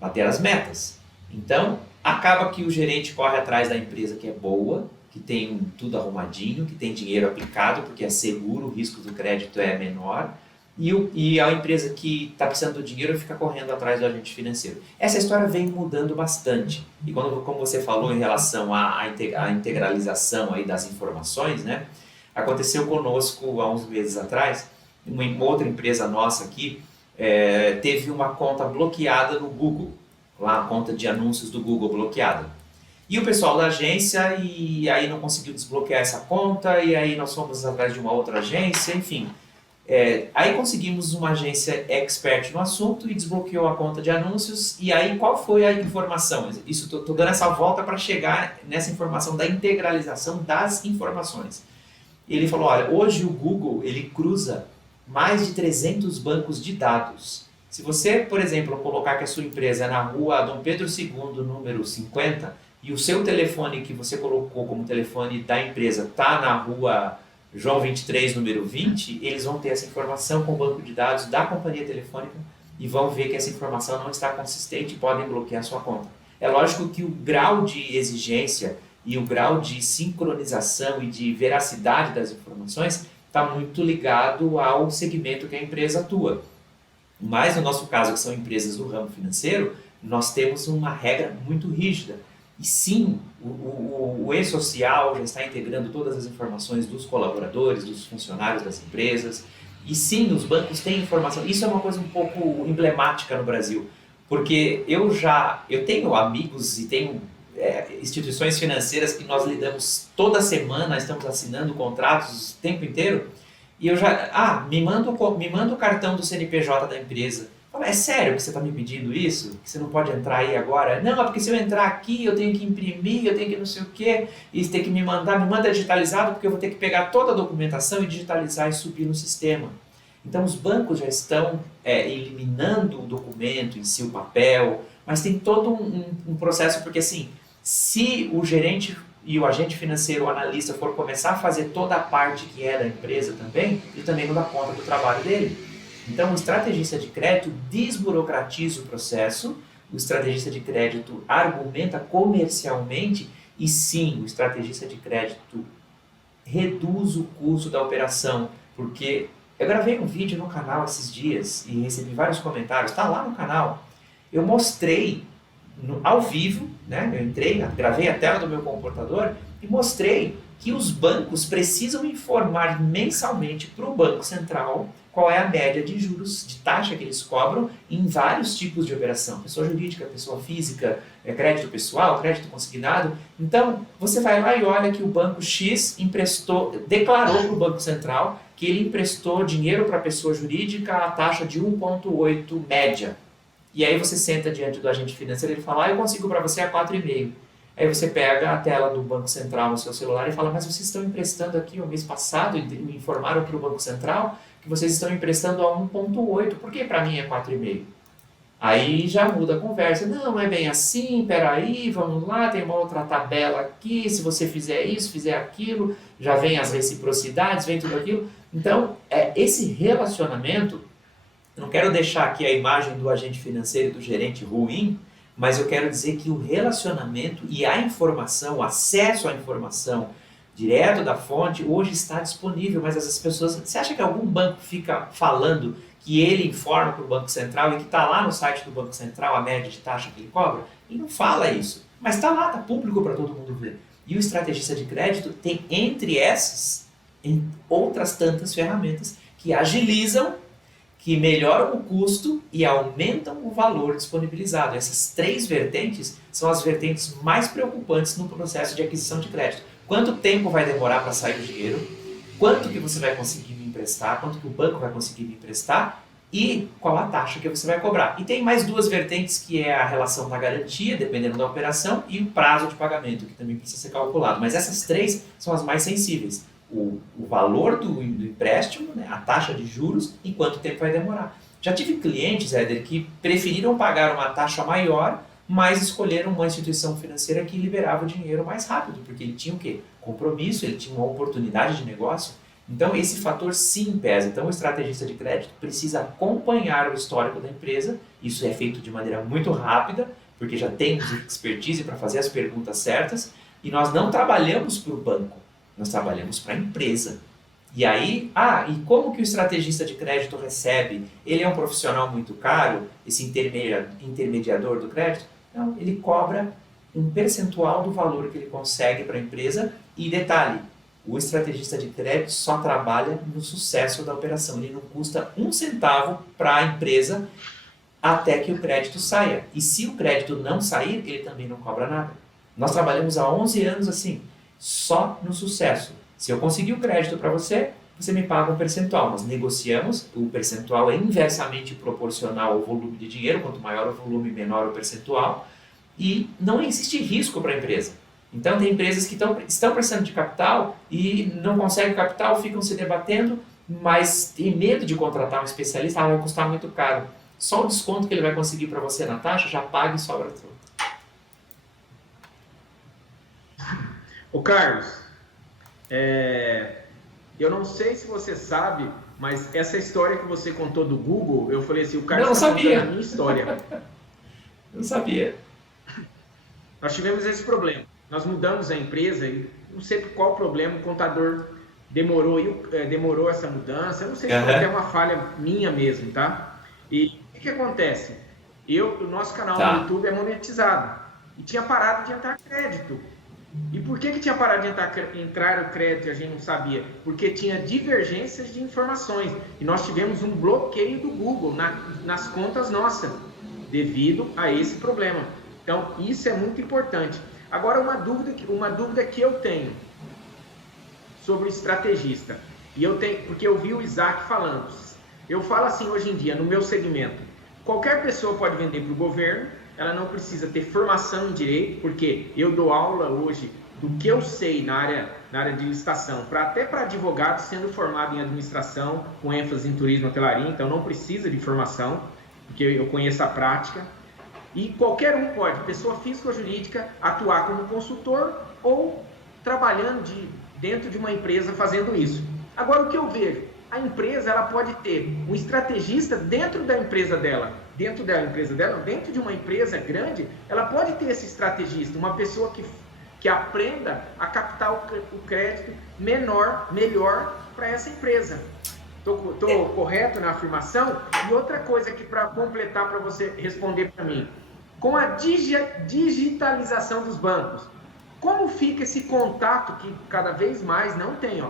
bater as metas. Então, acaba que o gerente corre atrás da empresa que é boa, que tem tudo arrumadinho, que tem dinheiro aplicado, porque é seguro, o risco do crédito é menor, e a empresa que está precisando do dinheiro fica correndo atrás do agente financeiro. Essa história vem mudando bastante. E como você falou em relação à integralização aí das informações, né? Aconteceu conosco há uns meses atrás, uma outra empresa nossa aqui teve uma conta bloqueada no Google, lá a conta de anúncios do Google bloqueada. E o pessoal da agência e aí não conseguiu desbloquear essa conta, e aí nós fomos atrás de uma outra agência, enfim. Aí conseguimos uma agência expert no assunto e desbloqueou a conta de anúncios. E aí qual foi a informação? Isso, estou dando essa volta para chegar nessa informação da integralização das informações. Ele falou, olha, hoje o Google ele cruza mais de 300 bancos de dados. Se você, por exemplo, colocar que a sua empresa é na rua Dom Pedro II, número 50, e o seu telefone que você colocou como telefone da empresa está na rua João 23, número 20, eles vão ter essa informação com o banco de dados da companhia telefônica e vão ver que essa informação não está consistente e podem bloquear a sua conta. É lógico que o grau de exigência e o grau de sincronização e de veracidade das informações está muito ligado ao segmento que a empresa atua. Mas no nosso caso, que são empresas do ramo financeiro, nós temos uma regra muito rígida. E sim, o e-social já está integrando todas as informações dos colaboradores, dos funcionários das empresas. E sim, os bancos têm informação. Isso é uma coisa um pouco emblemática no Brasil. Porque eu tenho amigos e tenho instituições financeiras que nós lidamos toda semana, estamos assinando contratos o tempo inteiro. E eu já, me manda o cartão do CNPJ da empresa. É sério que você está me pedindo isso? Que você não pode entrar aí agora? Não, é porque se eu entrar aqui, eu tenho que imprimir, eu tenho que não sei o quê, e você tem que me manda digitalizado, porque eu vou ter que pegar toda a documentação e digitalizar e subir no sistema. Então os bancos já estão eliminando o documento em si, o papel, mas tem todo um processo, porque assim, se o gerente e o agente financeiro, o analista, for começar a fazer toda a parte que é da empresa também, ele também não dá conta do trabalho dele. Então, o estrategista de crédito desburocratiza o processo, o estrategista de crédito argumenta comercialmente e sim, o estrategista de crédito reduz o custo da operação, porque eu gravei um vídeo no canal esses dias e recebi vários comentários, está lá no canal, eu mostrei ao vivo, né? Eu entrei, gravei a tela do meu computador e mostrei que os bancos precisam informar mensalmente para o Banco Central qual é a média de juros, de taxa que eles cobram em vários tipos de operação. Pessoa jurídica, pessoa física, crédito pessoal, crédito consignado. Então, você vai lá e olha que o Banco X declarou para o Banco Central que ele emprestou dinheiro para a pessoa jurídica a taxa de 1,8 média. E aí você senta diante do agente financeiro e ele fala, eu consigo para você a 4,5. Aí você pega a tela do Banco Central no seu celular e fala, mas vocês estão emprestando aqui o mês passado e me informaram para o Banco Central que vocês estão emprestando a 1,8, por que para mim é 4,5? Aí já muda a conversa, não é bem assim, peraí, vamos lá, tem uma outra tabela aqui, se você fizer isso, fizer aquilo, já vem as reciprocidades, vem tudo aquilo. Então, esse relacionamento, não quero deixar aqui a imagem do agente financeiro e do gerente ruim, mas eu quero dizer que o relacionamento e a informação, o acesso à informação direto da fonte, hoje está disponível, mas as pessoas... Você acha que algum banco fica falando que ele informa para o Banco Central e que está lá no site do Banco Central a média de taxa que ele cobra? Ele não fala isso, mas está lá, está público para todo mundo ver. E o estrategista de crédito tem entre essas outras tantas ferramentas que agilizam, que melhoram o custo e aumentam o valor disponibilizado. Essas 3 vertentes são as vertentes mais preocupantes no processo de aquisição de crédito. Quanto tempo vai demorar para sair o dinheiro? Quanto que você vai conseguir me emprestar? Quanto que o banco vai conseguir me emprestar? E qual a taxa que você vai cobrar? E tem mais 2 vertentes, que é a relação da garantia, dependendo da operação, e o prazo de pagamento, que também precisa ser calculado. Mas essas 3 são as mais sensíveis. O valor do empréstimo, né, a taxa de juros e quanto tempo vai demorar. Já tive clientes, Éder, que preferiram pagar uma taxa maior, mas escolheram uma instituição financeira que liberava o dinheiro mais rápido, porque ele tinha o quê? Compromisso, ele tinha uma oportunidade de negócio. Então esse fator sim pesa. Então o estrategista de crédito precisa acompanhar o histórico da empresa. Isso é feito de maneira muito rápida, porque já temos expertise para fazer as perguntas certas, e nós não trabalhamos para o banco. Nós trabalhamos para a empresa. E aí, e como que o estrategista de crédito recebe? Ele é um profissional muito caro, esse intermediador do crédito? Não, ele cobra um percentual do valor que ele consegue para a empresa. E detalhe, o estrategista de crédito só trabalha no sucesso da operação. Ele não custa 1 centavo para a empresa até que o crédito saia. E se o crédito não sair, ele também não cobra nada. Nós trabalhamos há 11 anos assim, só no sucesso. Se eu conseguir o crédito para você, você me paga um percentual. Nós negociamos, o percentual é inversamente proporcional ao volume de dinheiro, quanto maior o volume, menor o percentual, e não existe risco para a empresa. Então tem empresas que estão precisando de capital e não conseguem capital, ficam se debatendo, mas tem medo de contratar um especialista, vai custar muito caro. Só o desconto que ele vai conseguir para você na taxa, já paga e sobra tudo. Ô Carlos, eu não sei se você sabe, mas essa história que você contou do Google, eu falei assim, o Carlos está contando a minha história. Não sabia. Nós tivemos esse problema. Nós mudamos a empresa e não sei por qual problema o contador demorou essa mudança. Eu não sei se é uma falha minha mesmo, tá? E o que acontece? O nosso canal no YouTube é monetizado e tinha parado de entrar crédito. E por que tinha parado de entrar o crédito e a gente não sabia? Porque tinha divergências de informações. E nós tivemos um bloqueio do Google nas contas nossas, devido a esse problema. Então, isso é muito importante. Agora, uma dúvida que eu tenho sobre o estrategista. Porque eu vi o Isaac falando. Eu falo assim hoje em dia, no meu segmento, qualquer pessoa pode vender para o governo, ela não precisa ter formação em direito, porque eu dou aula hoje do que eu sei na área de licitação, até para advogado sendo formado em administração, com ênfase em turismo e hotelaria, então não precisa de formação, porque eu conheço a prática. E qualquer um pode, pessoa física ou jurídica, atuar como consultor ou trabalhando dentro de uma empresa fazendo isso. Agora, o que eu vejo? A empresa ela pode ter um estrategista dentro da empresa dela. Dentro de uma empresa grande, ela pode ter esse estrategista, uma pessoa que aprenda a captar o crédito melhor para essa empresa. Estou correto na afirmação? E outra coisa aqui para completar, para você responder para mim. Com a digitalização dos bancos, como fica esse contato que cada vez mais não tem?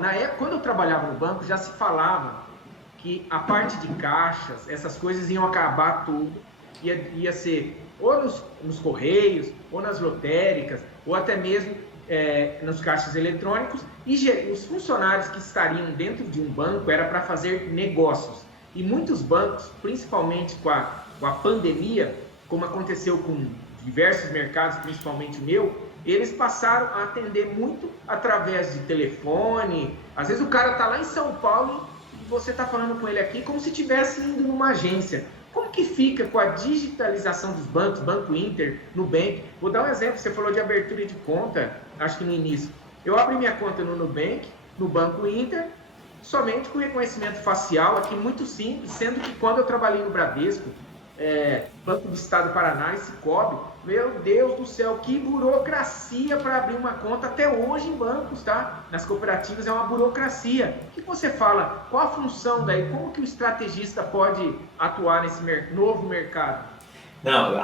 Na época, quando eu trabalhava no banco, já se falava que a parte de caixas, essas coisas iam acabar tudo, ia ser ou nos correios, ou nas lotéricas, ou até mesmo nos caixas eletrônicos, e os funcionários que estariam dentro de um banco era para fazer negócios. E muitos bancos, principalmente com a pandemia, como aconteceu com diversos mercados, principalmente o meu, eles passaram a atender muito através de telefone. Às vezes o cara está lá em São Paulo e você está falando com ele aqui como se estivesse indo numa agência. Como que fica com a digitalização dos bancos, Banco Inter, Nubank? Vou dar um exemplo, você falou de abertura de conta, acho que no início. Eu abri minha conta no Nubank, no Banco Inter, somente com reconhecimento facial, aqui muito simples, sendo que quando eu trabalhei no Bradesco, Banco do Estado do Paraná e Cicobi. Meu Deus do céu, que burocracia para abrir uma conta até hoje em bancos, tá? Nas cooperativas é uma burocracia. O que você fala? Qual a função daí? Como que o estrategista pode atuar nesse novo mercado? Não,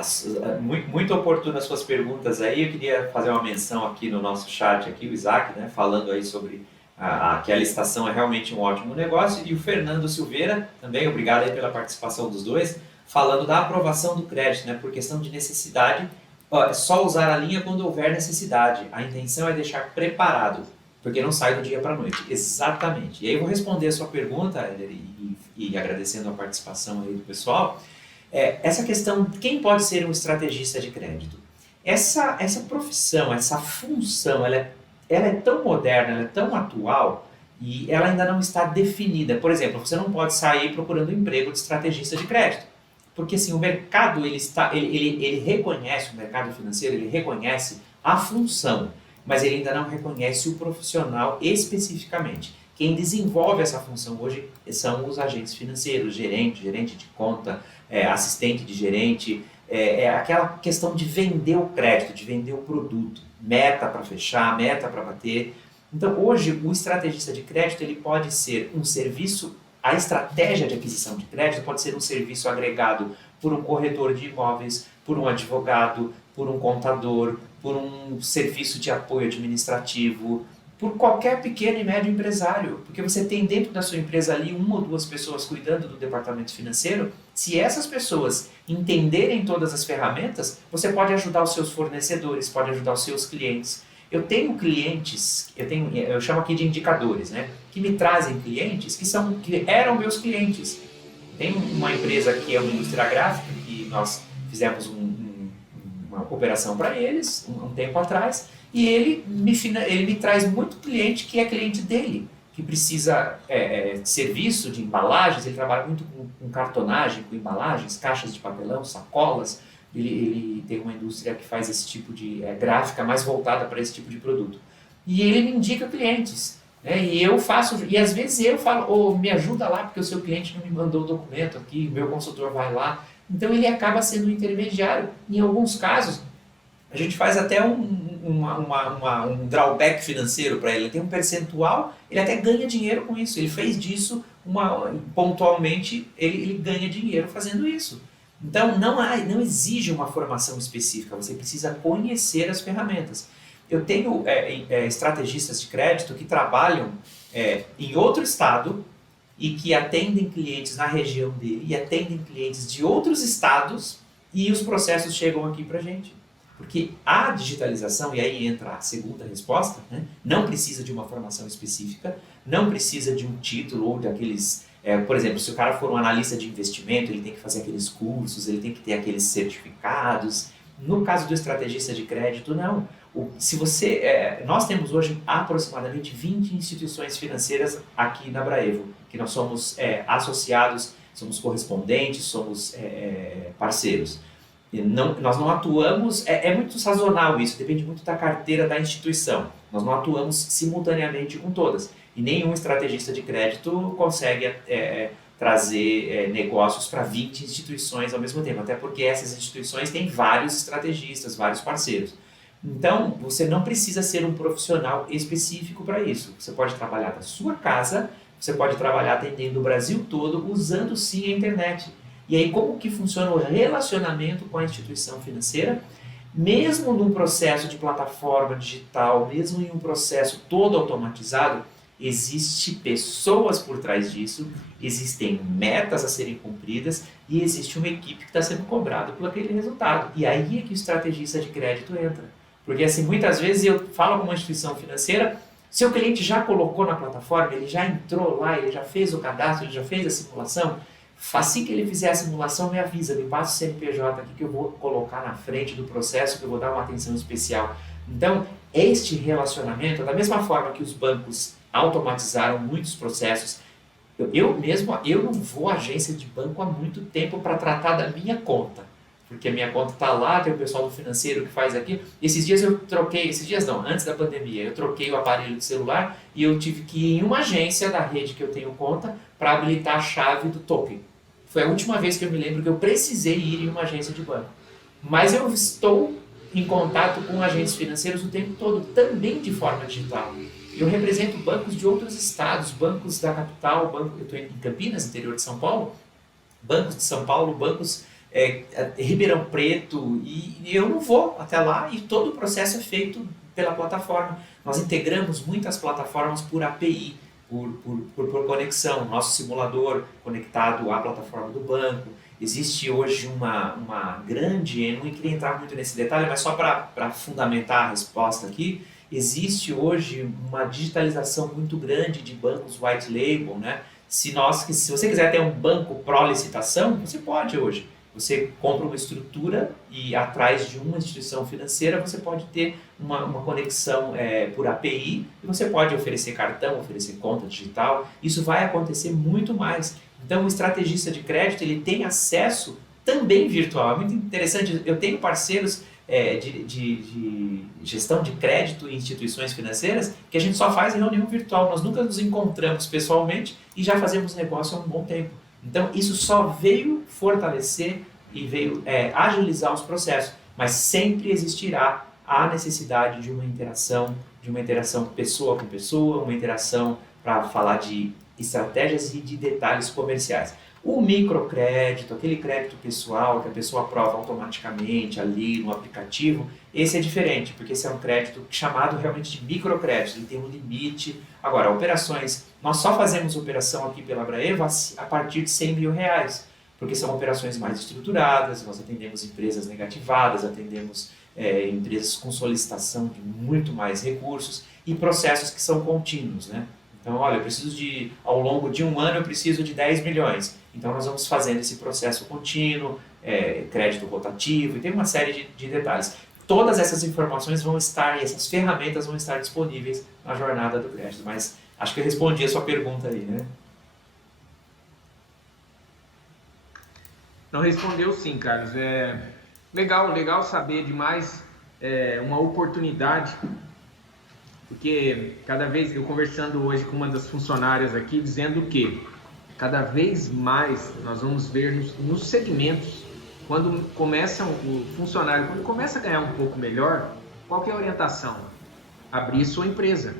muito oportunas as suas perguntas aí. Eu queria fazer uma menção aqui no nosso chat, aqui, o Isaac, né, falando aí sobre que a licitação é realmente um ótimo negócio, e o Fernando Silveira, também, obrigado aí pela participação dos dois, falando da aprovação do crédito, né, por questão de necessidade. Ó, é só usar a linha quando houver necessidade. A intenção é deixar preparado, porque não sai do dia para a noite. Exatamente. E aí eu vou responder a sua pergunta, Éder, e agradecendo a participação aí do pessoal. Essa questão, quem pode ser um estrategista de crédito? Essa profissão, essa função, ela é tão moderna, ela é tão atual e ela ainda não está definida. Por exemplo, você não pode sair procurando um emprego de estrategista de crédito, porque assim, o mercado ele reconhece, o mercado financeiro ele reconhece a função, mas ele ainda não reconhece o profissional especificamente. Quem desenvolve essa função hoje são os agentes financeiros, gerente de conta, assistente de gerente, aquela questão de vender o crédito, de vender o produto, meta para fechar, meta para bater. Então hoje o estrategista de crédito ele pode ser um serviço, a estratégia de aquisição de crédito pode ser um serviço agregado por um corretor de imóveis, por um advogado, por um contador, por um serviço de apoio administrativo, por qualquer pequeno e médio empresário, porque você tem dentro da sua empresa ali uma ou duas pessoas cuidando do departamento financeiro. Se essas pessoas entenderem todas as ferramentas, você pode ajudar os seus fornecedores, pode ajudar os seus clientes. Eu tenho clientes, eu chamo aqui de indicadores, né, que me trazem clientes que eram meus clientes. Tem uma empresa que é uma indústria gráfica, que nós fizemos uma operação para eles um tempo atrás, e ele me traz muito cliente que é cliente dele, que precisa de serviço de embalagens. Ele trabalha muito com cartonagem, com embalagens, caixas de papelão, sacolas. Ele tem uma indústria que faz esse tipo de gráfica mais voltada para esse tipo de produto. E ele me indica clientes, né? E às vezes eu falo, me ajuda lá, porque o seu cliente não me mandou o documento aqui, o meu consultor vai lá. Então ele acaba sendo um intermediário. Em alguns casos, a gente faz até um drawback financeiro para ele. Ele tem um percentual, ele até ganha dinheiro com isso. Ele fez disso, pontualmente, ele ganha dinheiro fazendo isso. Então, não exige uma formação específica, você precisa conhecer as ferramentas. Eu tenho estrategistas de crédito que trabalham em outro estado e que atendem clientes na região dele e atendem clientes de outros estados, e os processos chegam aqui para a gente. Porque a digitalização, e aí entra a segunda resposta, né, não precisa de uma formação específica, não precisa de um título ou daqueles... por exemplo, se o cara for um analista de investimento, ele tem que fazer aqueles cursos, ele tem que ter aqueles certificados. No caso do estrategista de crédito, não. Nós temos hoje aproximadamente 20 instituições financeiras aqui na Braevo, que nós somos associados, somos correspondentes, somos parceiros. Nós não atuamos, é muito sazonal isso, depende muito da carteira da instituição. Nós não atuamos simultaneamente com todas. E nenhum estrategista de crédito consegue trazer negócios para 20 instituições ao mesmo tempo, até porque essas instituições têm vários estrategistas, vários parceiros. Então, você não precisa ser um profissional específico para isso. Você pode trabalhar da sua casa, você pode trabalhar atendendo o Brasil todo, usando sim a internet. E aí, como que funciona o relacionamento com a instituição financeira? Mesmo num processo de plataforma digital, mesmo em um processo todo automatizado, existem pessoas por trás disso, existem metas a serem cumpridas e existe uma equipe que está sendo cobrada por aquele resultado. E aí é que o estrategista de crédito entra. Porque assim, muitas vezes eu falo com uma instituição financeira, seu cliente já colocou na plataforma, ele já entrou lá, ele já fez o cadastro, ele já fez a simulação. Assim que ele fizer a simulação, me avisa, me passa o CNPJ aqui que eu vou colocar na frente do processo, que eu vou dar uma atenção especial. Então, este relacionamento, da mesma forma que os bancos automatizaram muitos processos, eu não vou à agência de banco há muito tempo para tratar da minha conta, porque a minha conta está lá, tem o pessoal do financeiro que faz aqui. Esses dias antes da pandemia, eu troquei o aparelho de celular e eu tive que ir em uma agência da rede que eu tenho conta para habilitar a chave do token. foi a última vez que eu me lembro que eu precisei ir em uma agência de banco. Mas eu estou em contato com agentes financeiros o tempo todo, também de forma digital. Eu represento bancos de outros estados, bancos da capital, eu estou em Campinas, interior de São Paulo, bancos de São Paulo, bancos Ribeirão Preto, e eu não vou até lá e todo o processo é feito pela plataforma. Nós integramos muitas plataformas por API, por conexão, nosso simulador conectado à plataforma do banco. Existe hoje uma grande, eu não queria entrar muito nesse detalhe, mas só para fundamentar a resposta aqui, existe hoje uma digitalização muito grande de bancos white label, né? Se você quiser ter um banco pró-licitação, você pode hoje. Você compra uma estrutura e atrás de uma instituição financeira você pode ter uma conexão por API e você pode oferecer cartão, oferecer conta digital. Isso vai acontecer muito mais. Então o estrategista de crédito ele tem acesso também virtual. É muito interessante, eu tenho parceiros de gestão de crédito em instituições financeiras que a gente só faz em reunião virtual. Nós nunca nos encontramos pessoalmente e já fazemos negócio há um bom tempo. Então, isso só veio fortalecer e veio agilizar os processos, mas sempre existirá a necessidade de uma interação pessoa com pessoa, uma interação para falar de estratégias e de detalhes comerciais. O microcrédito, aquele crédito pessoal que a pessoa aprova automaticamente ali no aplicativo, esse é diferente, porque esse é um crédito chamado realmente de microcrédito, ele tem um limite. Agora, operações, nós só fazemos operação aqui pela Abraeva a partir de R$100 mil, porque são operações mais estruturadas, nós atendemos empresas negativadas, atendemos empresas com solicitação de muito mais recursos e processos que são contínuos, né? Então, olha, ao longo de um ano eu preciso de 10 milhões. Então, nós vamos fazendo esse processo contínuo, crédito rotativo, e tem uma série de detalhes. Todas essas informações vão estar, e essas ferramentas vão estar disponíveis na jornada do crédito. Mas acho que eu respondi a sua pergunta aí, né? Não respondeu sim, Carlos. Legal saber demais, uma oportunidade. Porque cada vez, eu conversando hoje com uma das funcionárias aqui, dizendo que cada vez mais nós vamos ver nos segmentos, quando o funcionário, quando começa a ganhar um pouco melhor, qual que é a orientação? Abrir sua empresa,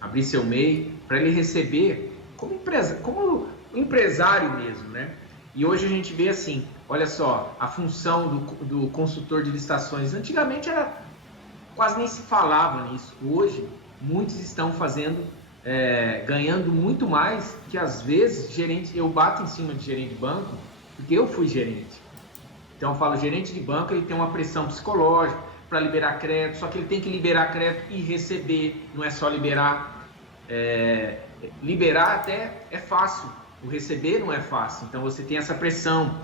abrir seu MEI, para ele receber como empresário mesmo, né? E hoje a gente vê assim, olha só, a função do consultor de licitações, antigamente quase nem se falava nisso, hoje muitos estão ganhando muito mais que às vezes eu bato em cima de gerente de banco, porque eu fui gerente. Então eu falo, gerente de banco, ele tem uma pressão psicológica para liberar crédito, só que ele tem que liberar crédito e receber, não é só liberar. Liberar até é fácil, o receber não é fácil, então você tem essa pressão.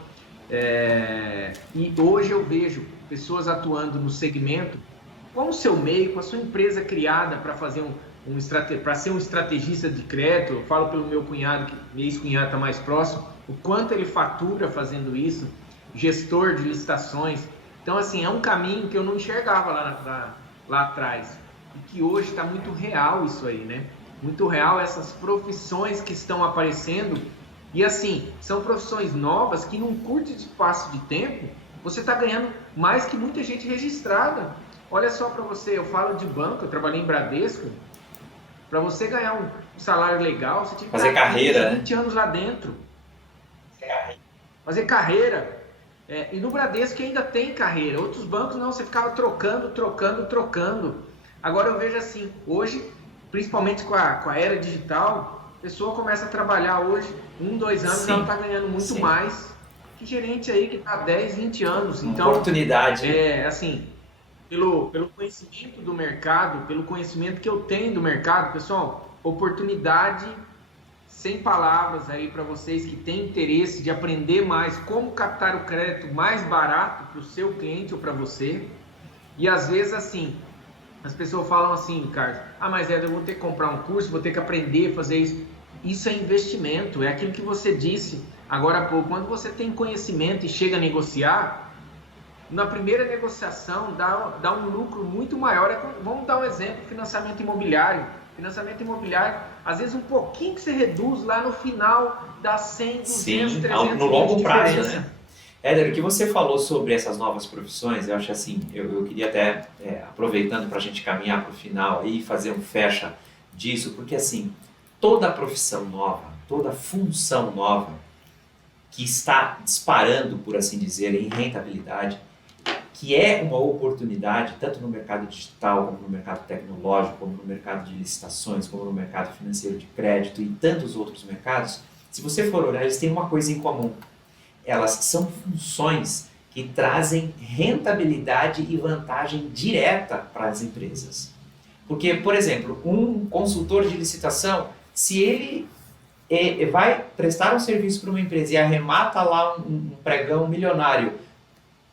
E hoje eu vejo pessoas atuando no segmento com o seu meio, com a sua empresa criada para fazer para ser um estrategista de crédito. Eu falo pelo meu cunhado, que meu ex-cunhado está mais próximo, o quanto ele fatura fazendo isso, gestor de licitações. Então, assim, é um caminho que eu não enxergava lá atrás e que hoje está muito real isso aí, né? Muito real essas profissões que estão aparecendo e, assim, são profissões novas que num curto espaço de tempo você está ganhando mais que muita gente registrada. Olha só para você, eu falo de banco, eu trabalhei em Bradesco, para você ganhar um salário legal, você tinha que fazer carreira, 20 anos lá dentro. Fazer carreira. E no Bradesco ainda tem carreira, outros bancos não, você ficava trocando. Agora eu vejo assim, hoje, principalmente com a era digital, a pessoa começa a trabalhar hoje, 2 anos, ela está ganhando muito mais que gerente aí que está 10, 20 anos. Então, oportunidade. Assim, pelo conhecimento do mercado, pelo conhecimento que eu tenho do mercado, pessoal, oportunidade sem palavras aí para vocês que têm interesse de aprender mais como captar o crédito mais barato para o seu cliente ou para você. E às vezes assim, as pessoas falam assim, Carlos, mas eu vou ter que comprar um curso, vou ter que aprender a fazer isso. Isso é investimento, é aquilo que você disse agora há pouco. Quando você tem conhecimento e chega a negociar, na primeira negociação dá um lucro muito maior. Vamos dar um exemplo, financiamento imobiliário. Financiamento imobiliário, Às vezes um pouquinho que você reduz lá no final dá 100, 200, Sim, 300 no longo de prazo, diferença. né? Éder, o que você falou sobre essas novas profissões, eu acho assim, eu queria até, aproveitando para a gente caminhar para o final aí, fazer um fecha disso, porque assim, toda profissão nova, toda função nova que está disparando, por assim dizer, em rentabilidade, que é uma oportunidade, tanto no mercado digital, como no mercado tecnológico, como no mercado de licitações, como no mercado financeiro de crédito e tantos outros mercados, se você for olhar, eles têm uma coisa em comum. Elas são funções que trazem rentabilidade e vantagem direta para as empresas. Porque, por exemplo, um consultor de licitação, se ele vai prestar um serviço para uma empresa e arremata lá um pregão milionário,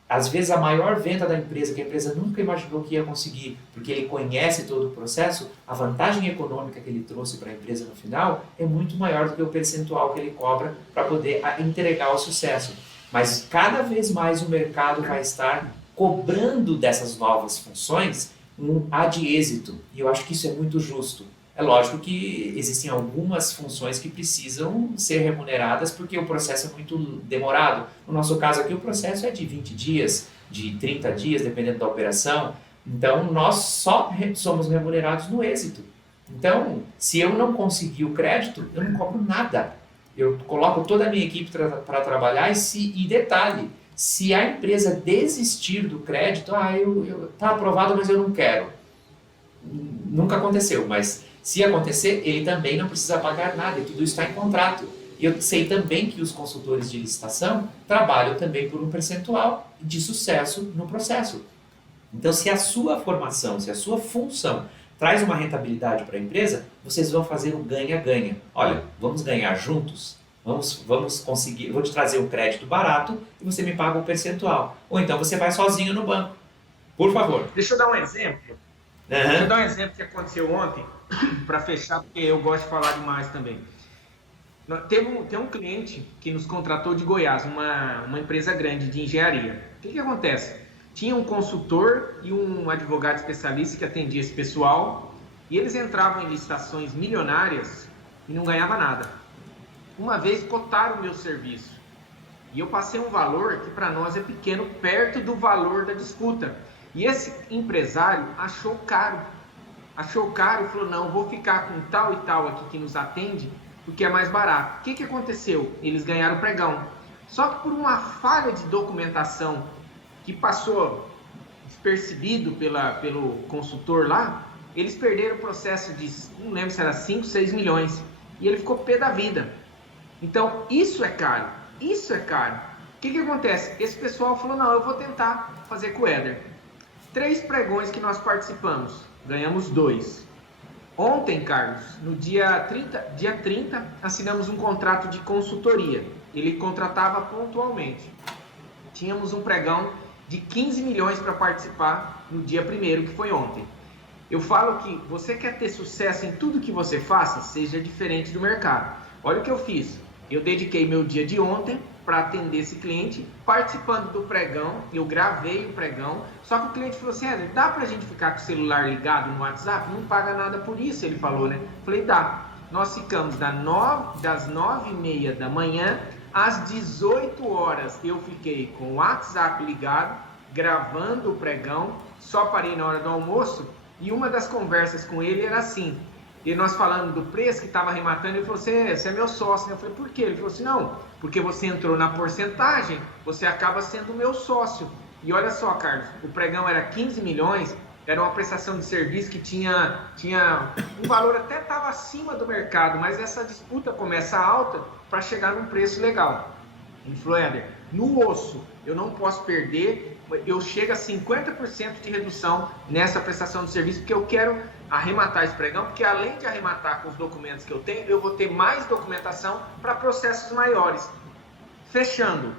às vezes a maior venda da empresa, que a empresa nunca imaginou que ia conseguir, porque ele conhece todo o processo, a vantagem econômica que ele trouxe para a empresa no final é muito maior do que o percentual que ele cobra para poder entregar o sucesso. Mas cada vez mais o mercado vai estar cobrando dessas novas funções um ad êxito, e eu acho que isso é muito justo. É lógico que existem algumas funções que precisam ser remuneradas porque o processo é muito demorado. No nosso caso aqui, o processo é de 20 dias, de 30 dias, dependendo da operação. Então, nós só somos remunerados no êxito. Então, se eu não conseguir o crédito, eu não cobro nada. Eu coloco toda a minha equipe para trabalhar e detalhe, se a empresa desistir do crédito, tá aprovado, mas eu não quero. Nunca aconteceu, mas se acontecer, ele também não precisa pagar nada, e tudo isso está em contrato. E eu sei também que os consultores de licitação trabalham também por um percentual de sucesso no processo. Então, se a sua formação, se a sua função traz uma rentabilidade para a empresa, vocês vão fazer um ganha-ganha. Olha, vamos ganhar juntos? Vamos conseguir, vou te trazer um crédito barato e você me paga um percentual. Ou então você vai sozinho no banco. Por favor. Deixa eu dar um exemplo. Deixa eu dar um exemplo que aconteceu ontem, para fechar, porque eu gosto de falar demais também. Tem um cliente que nos contratou de Goiás, uma empresa grande de engenharia. O que acontece? Tinha um consultor e um advogado especialista que atendia esse pessoal, e eles entravam em licitações milionárias e não ganhavam nada. Uma vez cotaram o meu serviço, e eu passei um valor que para nós é pequeno, perto do valor da disputa. E esse empresário achou caro e falou, não, vou ficar com tal e tal aqui que nos atende, porque é mais barato. O que aconteceu? Eles ganharam o pregão. Só que por uma falha de documentação que passou despercebido pelo consultor lá, eles perderam o processo de, não lembro se era 5, 6 milhões, e ele ficou pé da vida. Então, isso é caro, isso é caro. O que acontece? Esse pessoal falou, não, eu vou tentar fazer com o Éder. 3 pregões que nós participamos, ganhamos 2. Ontem, Carlos, no dia 30, assinamos um contrato de consultoria. Ele contratava pontualmente. Tínhamos um pregão de 15 milhões para participar no dia 1º, que foi ontem. Eu falo que você quer ter sucesso em tudo que você faça, seja diferente do mercado. Olha o que eu fiz. Eu dediquei meu dia de ontem para atender esse cliente, participando do pregão, eu gravei o pregão, só que o cliente falou assim, dá pra gente ficar com o celular ligado no WhatsApp? Não paga nada por isso, ele falou, né? Falei, dá. Nós ficamos das 9h30 da manhã às 18 horas, eu fiquei com o WhatsApp ligado, gravando o pregão, só parei na hora do almoço, e uma das conversas com ele era assim, e nós falando do preço que estava arrematando, ele falou assim, você é meu sócio. Eu falei, por quê? Ele falou assim, não, porque você entrou na porcentagem, você acaba sendo meu sócio. E olha só, Carlos, o pregão era 15 milhões, era uma prestação de serviço que tinha um valor até estava acima do mercado, mas essa disputa começa alta para chegar num preço legal. Ele falou, Éder, no osso, eu não posso perder, eu chego a 50% de redução nessa prestação de serviço, porque eu quero arrematar esse pregão, porque além de arrematar com os documentos que eu tenho, eu vou ter mais documentação para processos maiores. Fechando,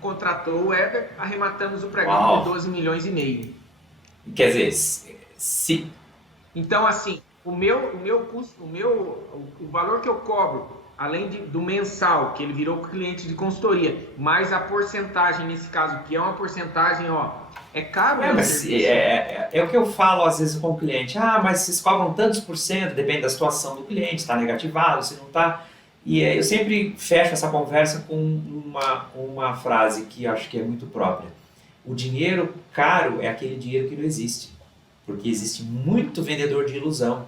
contratou o Éder, arrematamos o pregão por 12 milhões e meio. Quer dizer, se... Então, assim, o meu custo, o valor que eu cobro além do mensal, que ele virou cliente de consultoria, mais a porcentagem nesse caso, que é uma porcentagem, ó, é caro, né, Mas é o que eu falo às vezes com o cliente. Ah, mas vocês cobram tantos por cento, depende da situação do cliente, está negativado, se não está. E eu sempre fecho essa conversa com uma frase que eu acho que é muito própria. O dinheiro caro é aquele dinheiro que não existe. Porque existe muito vendedor de ilusão.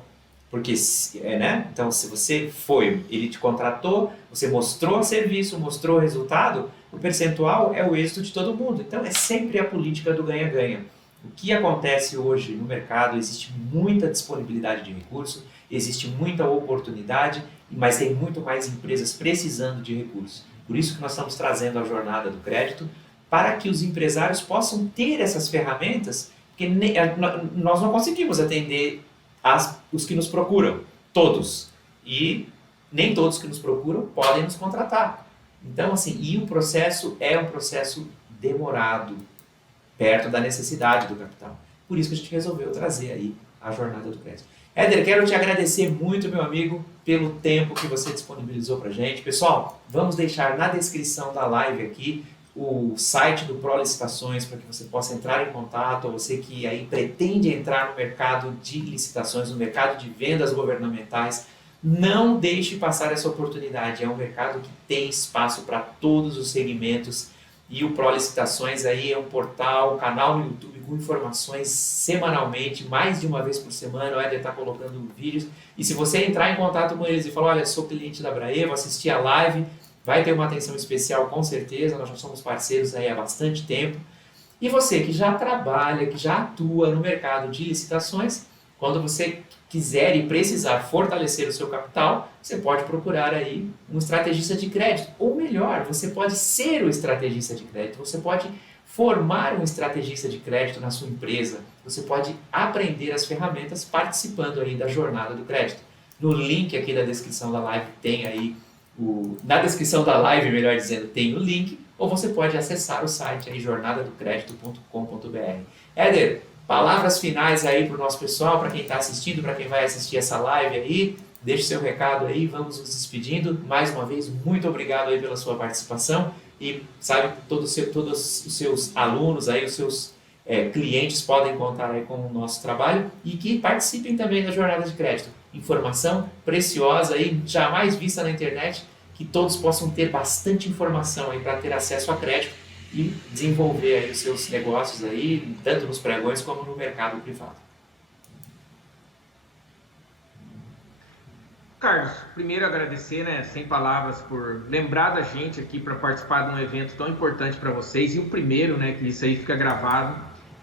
Porque, né? Então, se você foi, ele te contratou, você mostrou o serviço, mostrou o resultado, o percentual é o êxito de todo mundo. Então, é sempre a política do ganha-ganha. O que acontece hoje no mercado, existe muita disponibilidade de recurso, existe muita oportunidade, mas tem muito mais empresas precisando de recursos. Por isso que nós estamos trazendo a jornada do crédito, para que os empresários possam ter essas ferramentas, porque nós não conseguimos atender os que nos procuram, todos. E nem todos que nos procuram podem nos contratar. Então, assim, e o processo é um processo demorado, perto da necessidade do capital. Por isso que a gente resolveu trazer aí a jornada do crédito. Éder, quero te agradecer muito, meu amigo, pelo tempo que você disponibilizou pra gente. Pessoal, vamos deixar na descrição da live aqui o site do Pro Licitações para que você possa entrar em contato, você que aí pretende entrar no mercado de licitações, no mercado de vendas governamentais, não deixe passar essa oportunidade. É um mercado que tem espaço para todos os segmentos e o Pro Licitações aí é um portal, um canal no YouTube com informações semanalmente, mais de uma vez por semana. O Éder está colocando vídeos e se você entrar em contato com eles e falar, olha, sou cliente da Braevo, assisti a live, vai ter uma atenção especial com certeza, nós já somos parceiros aí há bastante tempo. E você que já trabalha, que já atua no mercado de licitações, quando você quiser e precisar fortalecer o seu capital, você pode procurar aí um estrategista de crédito. Ou melhor, você pode ser o estrategista de crédito, você pode formar um estrategista de crédito na sua empresa, você pode aprender as ferramentas participando aí da jornada do crédito. No link aqui da descrição da live tem aí na descrição da live, melhor dizendo, tem o link, ou você pode acessar o site aí, jornadadocredito.com.br. Éder, palavras finais aí para o nosso pessoal, para quem está assistindo, para quem vai assistir essa live aí, deixe seu recado aí, vamos nos despedindo. Mais uma vez, muito obrigado aí pela sua participação e sabe que todos os seus alunos aí, os seus clientes podem contar aí com o nosso trabalho e que participem também da jornada de crédito. Informação preciosa aí, jamais vista na internet, que todos possam ter bastante informação aí para ter acesso a crédito e desenvolver aí os seus negócios aí, tanto nos pregões como no mercado privado. Carlos, primeiro agradecer, né, sem palavras, por lembrar da gente aqui para participar de um evento tão importante para vocês. E o primeiro, né, que isso aí fica gravado.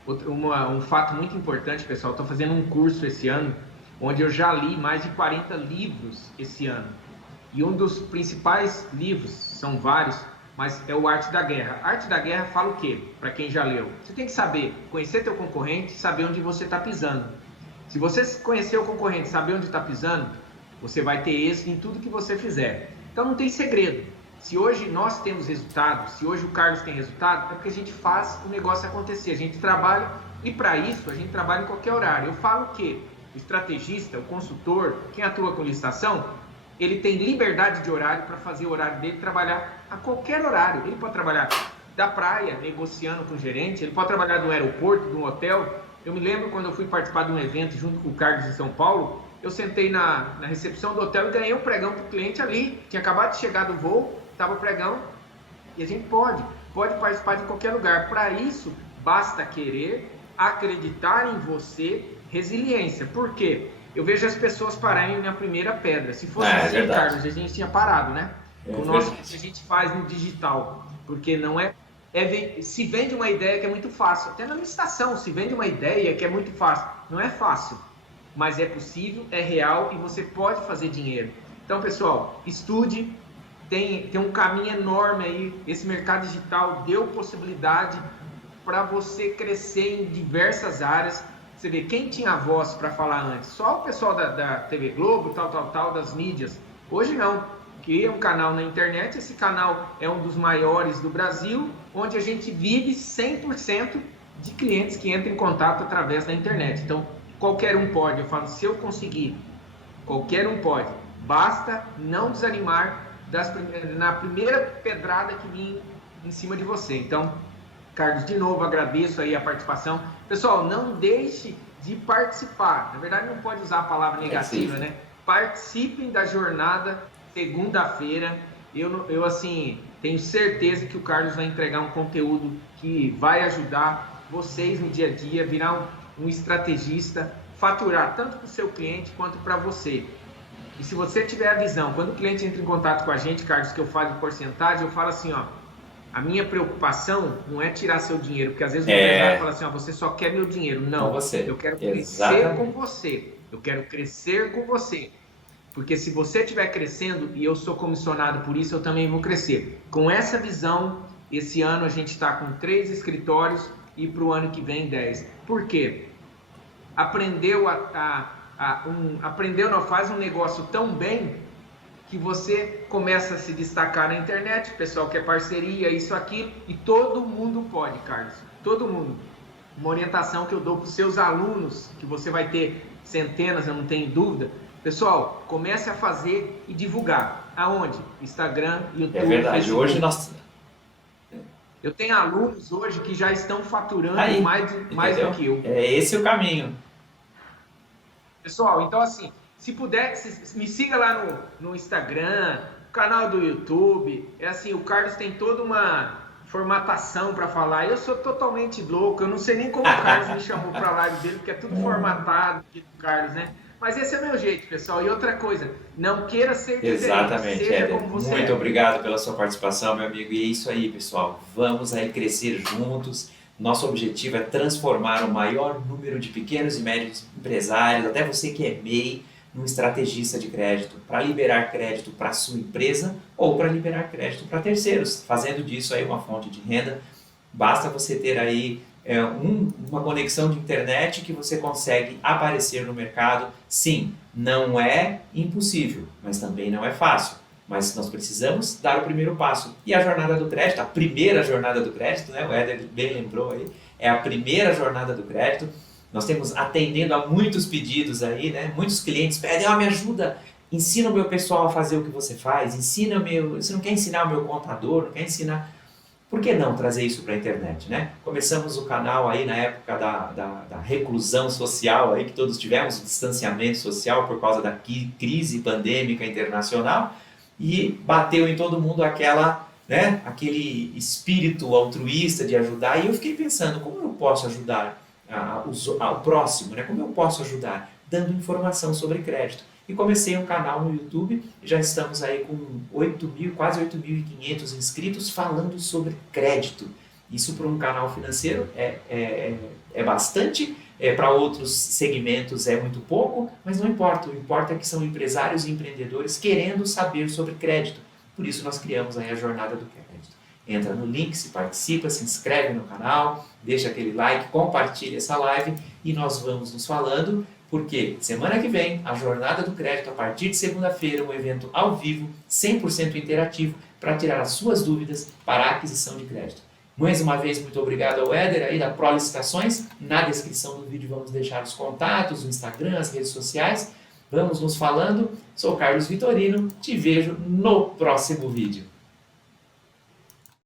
Um fato muito importante, pessoal, estou fazendo um curso esse ano, onde eu já li mais de 40 livros esse ano. E um dos principais livros, são vários, mas é o Arte da Guerra. A Arte da Guerra fala o quê? Para quem já leu. Você tem que saber, conhecer teu concorrente, saber onde você está pisando. Se você conhecer o concorrente, saber onde está pisando, você vai ter êxito em tudo que você fizer. Então não tem segredo. Se hoje nós temos resultado, se hoje o Carlos tem resultado, é porque a gente faz o negócio acontecer. A gente trabalha, e para isso a gente trabalha em qualquer horário. Eu falo o quê? O estrategista, o consultor, quem atua com licitação, ele tem liberdade de horário para fazer o horário dele trabalhar a qualquer horário. Ele pode trabalhar da praia, negociando com o gerente, ele pode trabalhar do aeroporto, de um hotel. Eu me lembro quando eu fui participar de um evento junto com o Carlos em São Paulo, eu sentei na recepção do hotel e ganhei um pregão para o cliente ali, tinha acabado de chegar do voo, estava o pregão, e a gente pode participar de qualquer lugar. Para isso, basta querer, acreditar em você, resiliência. Por quê? Eu vejo as pessoas pararem na primeira pedra. Se fosse assim, Carlos, a gente tinha parado, né? O nosso que a gente faz no digital. Porque não se vende uma ideia que é muito fácil. Até na licitação, se vende uma ideia que é muito fácil. Não é fácil, mas é possível, é real e você pode fazer dinheiro. Então, pessoal, estude. Tem um caminho enorme aí. Esse mercado digital deu possibilidade para você crescer em diversas áreas. Você vê, quem tinha voz para falar antes? Só o pessoal da TV Globo, tal, das mídias. Hoje não. Cria um canal na internet, esse canal é um dos maiores do Brasil, onde a gente vive 100% de clientes que entram em contato através da internet. Então, qualquer um pode. Eu falo, se eu conseguir, qualquer um pode. Basta não desanimar na primeira pedrada que vir em cima de você. Então, Carlos, de novo, agradeço aí a participação. Pessoal, não deixe de participar. Na verdade, não pode usar a palavra negativa, né? Participem da jornada segunda-feira. Eu assim, tenho certeza que o Carlos vai entregar um conteúdo que vai ajudar vocês no dia a dia, virar um estrategista, faturar tanto para o seu cliente quanto para você. E se você tiver a visão, quando o cliente entra em contato com a gente, Carlos, que eu falo de porcentagem, eu falo assim, ó, a minha preocupação não é tirar seu dinheiro, porque às vezes o empresário fala assim, ó, você só quer meu dinheiro. Não, eu quero crescer com você. Eu quero crescer com você. Porque se você estiver crescendo, e eu sou comissionado por isso, eu também vou crescer. Com essa visão, esse ano a gente está com 3 escritórios e para o ano que vem 10. Por quê? Faz um negócio tão bem que você começa a se destacar na internet, o pessoal quer parceria, isso aqui, e todo mundo pode, Carlos, todo mundo. Uma orientação que eu dou para os seus alunos, que você vai ter centenas, eu não tenho dúvida. Pessoal, comece a fazer e divulgar. Aonde? Instagram, YouTube, É verdade, Facebook. Hoje nós... Eu tenho alunos hoje que já estão faturando mais do que eu. É esse o caminho. Pessoal, então assim, se puder, me siga lá no Instagram, canal do YouTube. É assim, o Carlos tem toda uma formatação para falar. Eu sou totalmente louco, eu não sei nem como o Carlos me chamou para a live dele, porque é tudo formatado do Carlos, né? Mas esse é o meu jeito, pessoal. E outra coisa, não queira ser diferente. Exatamente, seja como você muito é. obrigado pela sua participação, meu amigo. E é isso aí, pessoal. Vamos aí crescer juntos. Nosso objetivo é transformar o maior número de pequenos e médios empresários, até você que é MEI, num estrategista de crédito, para liberar crédito para a sua empresa ou para liberar crédito para terceiros, fazendo disso aí uma fonte de renda. Basta você ter aí uma conexão de internet que você consegue aparecer no mercado. Sim, não é impossível, mas também não é fácil. Mas nós precisamos dar o primeiro passo. E a jornada do crédito, a primeira jornada do crédito, né? O Éder bem lembrou aí, é a primeira jornada do crédito. Nós temos atendendo a muitos pedidos aí, né? Muitos clientes pedem, me ajuda, ensina o meu pessoal a fazer o que você faz, você não quer ensinar o meu contador, não quer ensinar... Por que não trazer isso para a internet, né? Começamos o canal aí na época da reclusão social aí que todos tivemos, o distanciamento social por causa da crise pandêmica internacional, e bateu em todo mundo aquele espírito altruísta de ajudar, e eu fiquei pensando, como eu posso ajudar ao próximo, né? Como eu posso ajudar? Dando informação sobre crédito. E comecei um canal no YouTube, já estamos aí com quase 8.500 inscritos falando sobre crédito. Isso para um canal financeiro é bastante, para outros segmentos é muito pouco, mas não importa. O importa é que são empresários e empreendedores querendo saber sobre crédito. Por isso nós criamos aí a Jornada do Crédito. Entra no link, se participa, se inscreve no canal, deixa aquele like, compartilha essa live e nós vamos nos falando, porque semana que vem, a Jornada do Crédito, a partir de segunda-feira, um evento ao vivo, 100% interativo, para tirar as suas dúvidas para a aquisição de crédito. Mais uma vez, muito obrigado ao Éder aí da Pro Licitações. Na descrição do vídeo vamos deixar os contatos, o Instagram, as redes sociais. Vamos nos falando. Sou Carlos Vitorino, te vejo no próximo vídeo.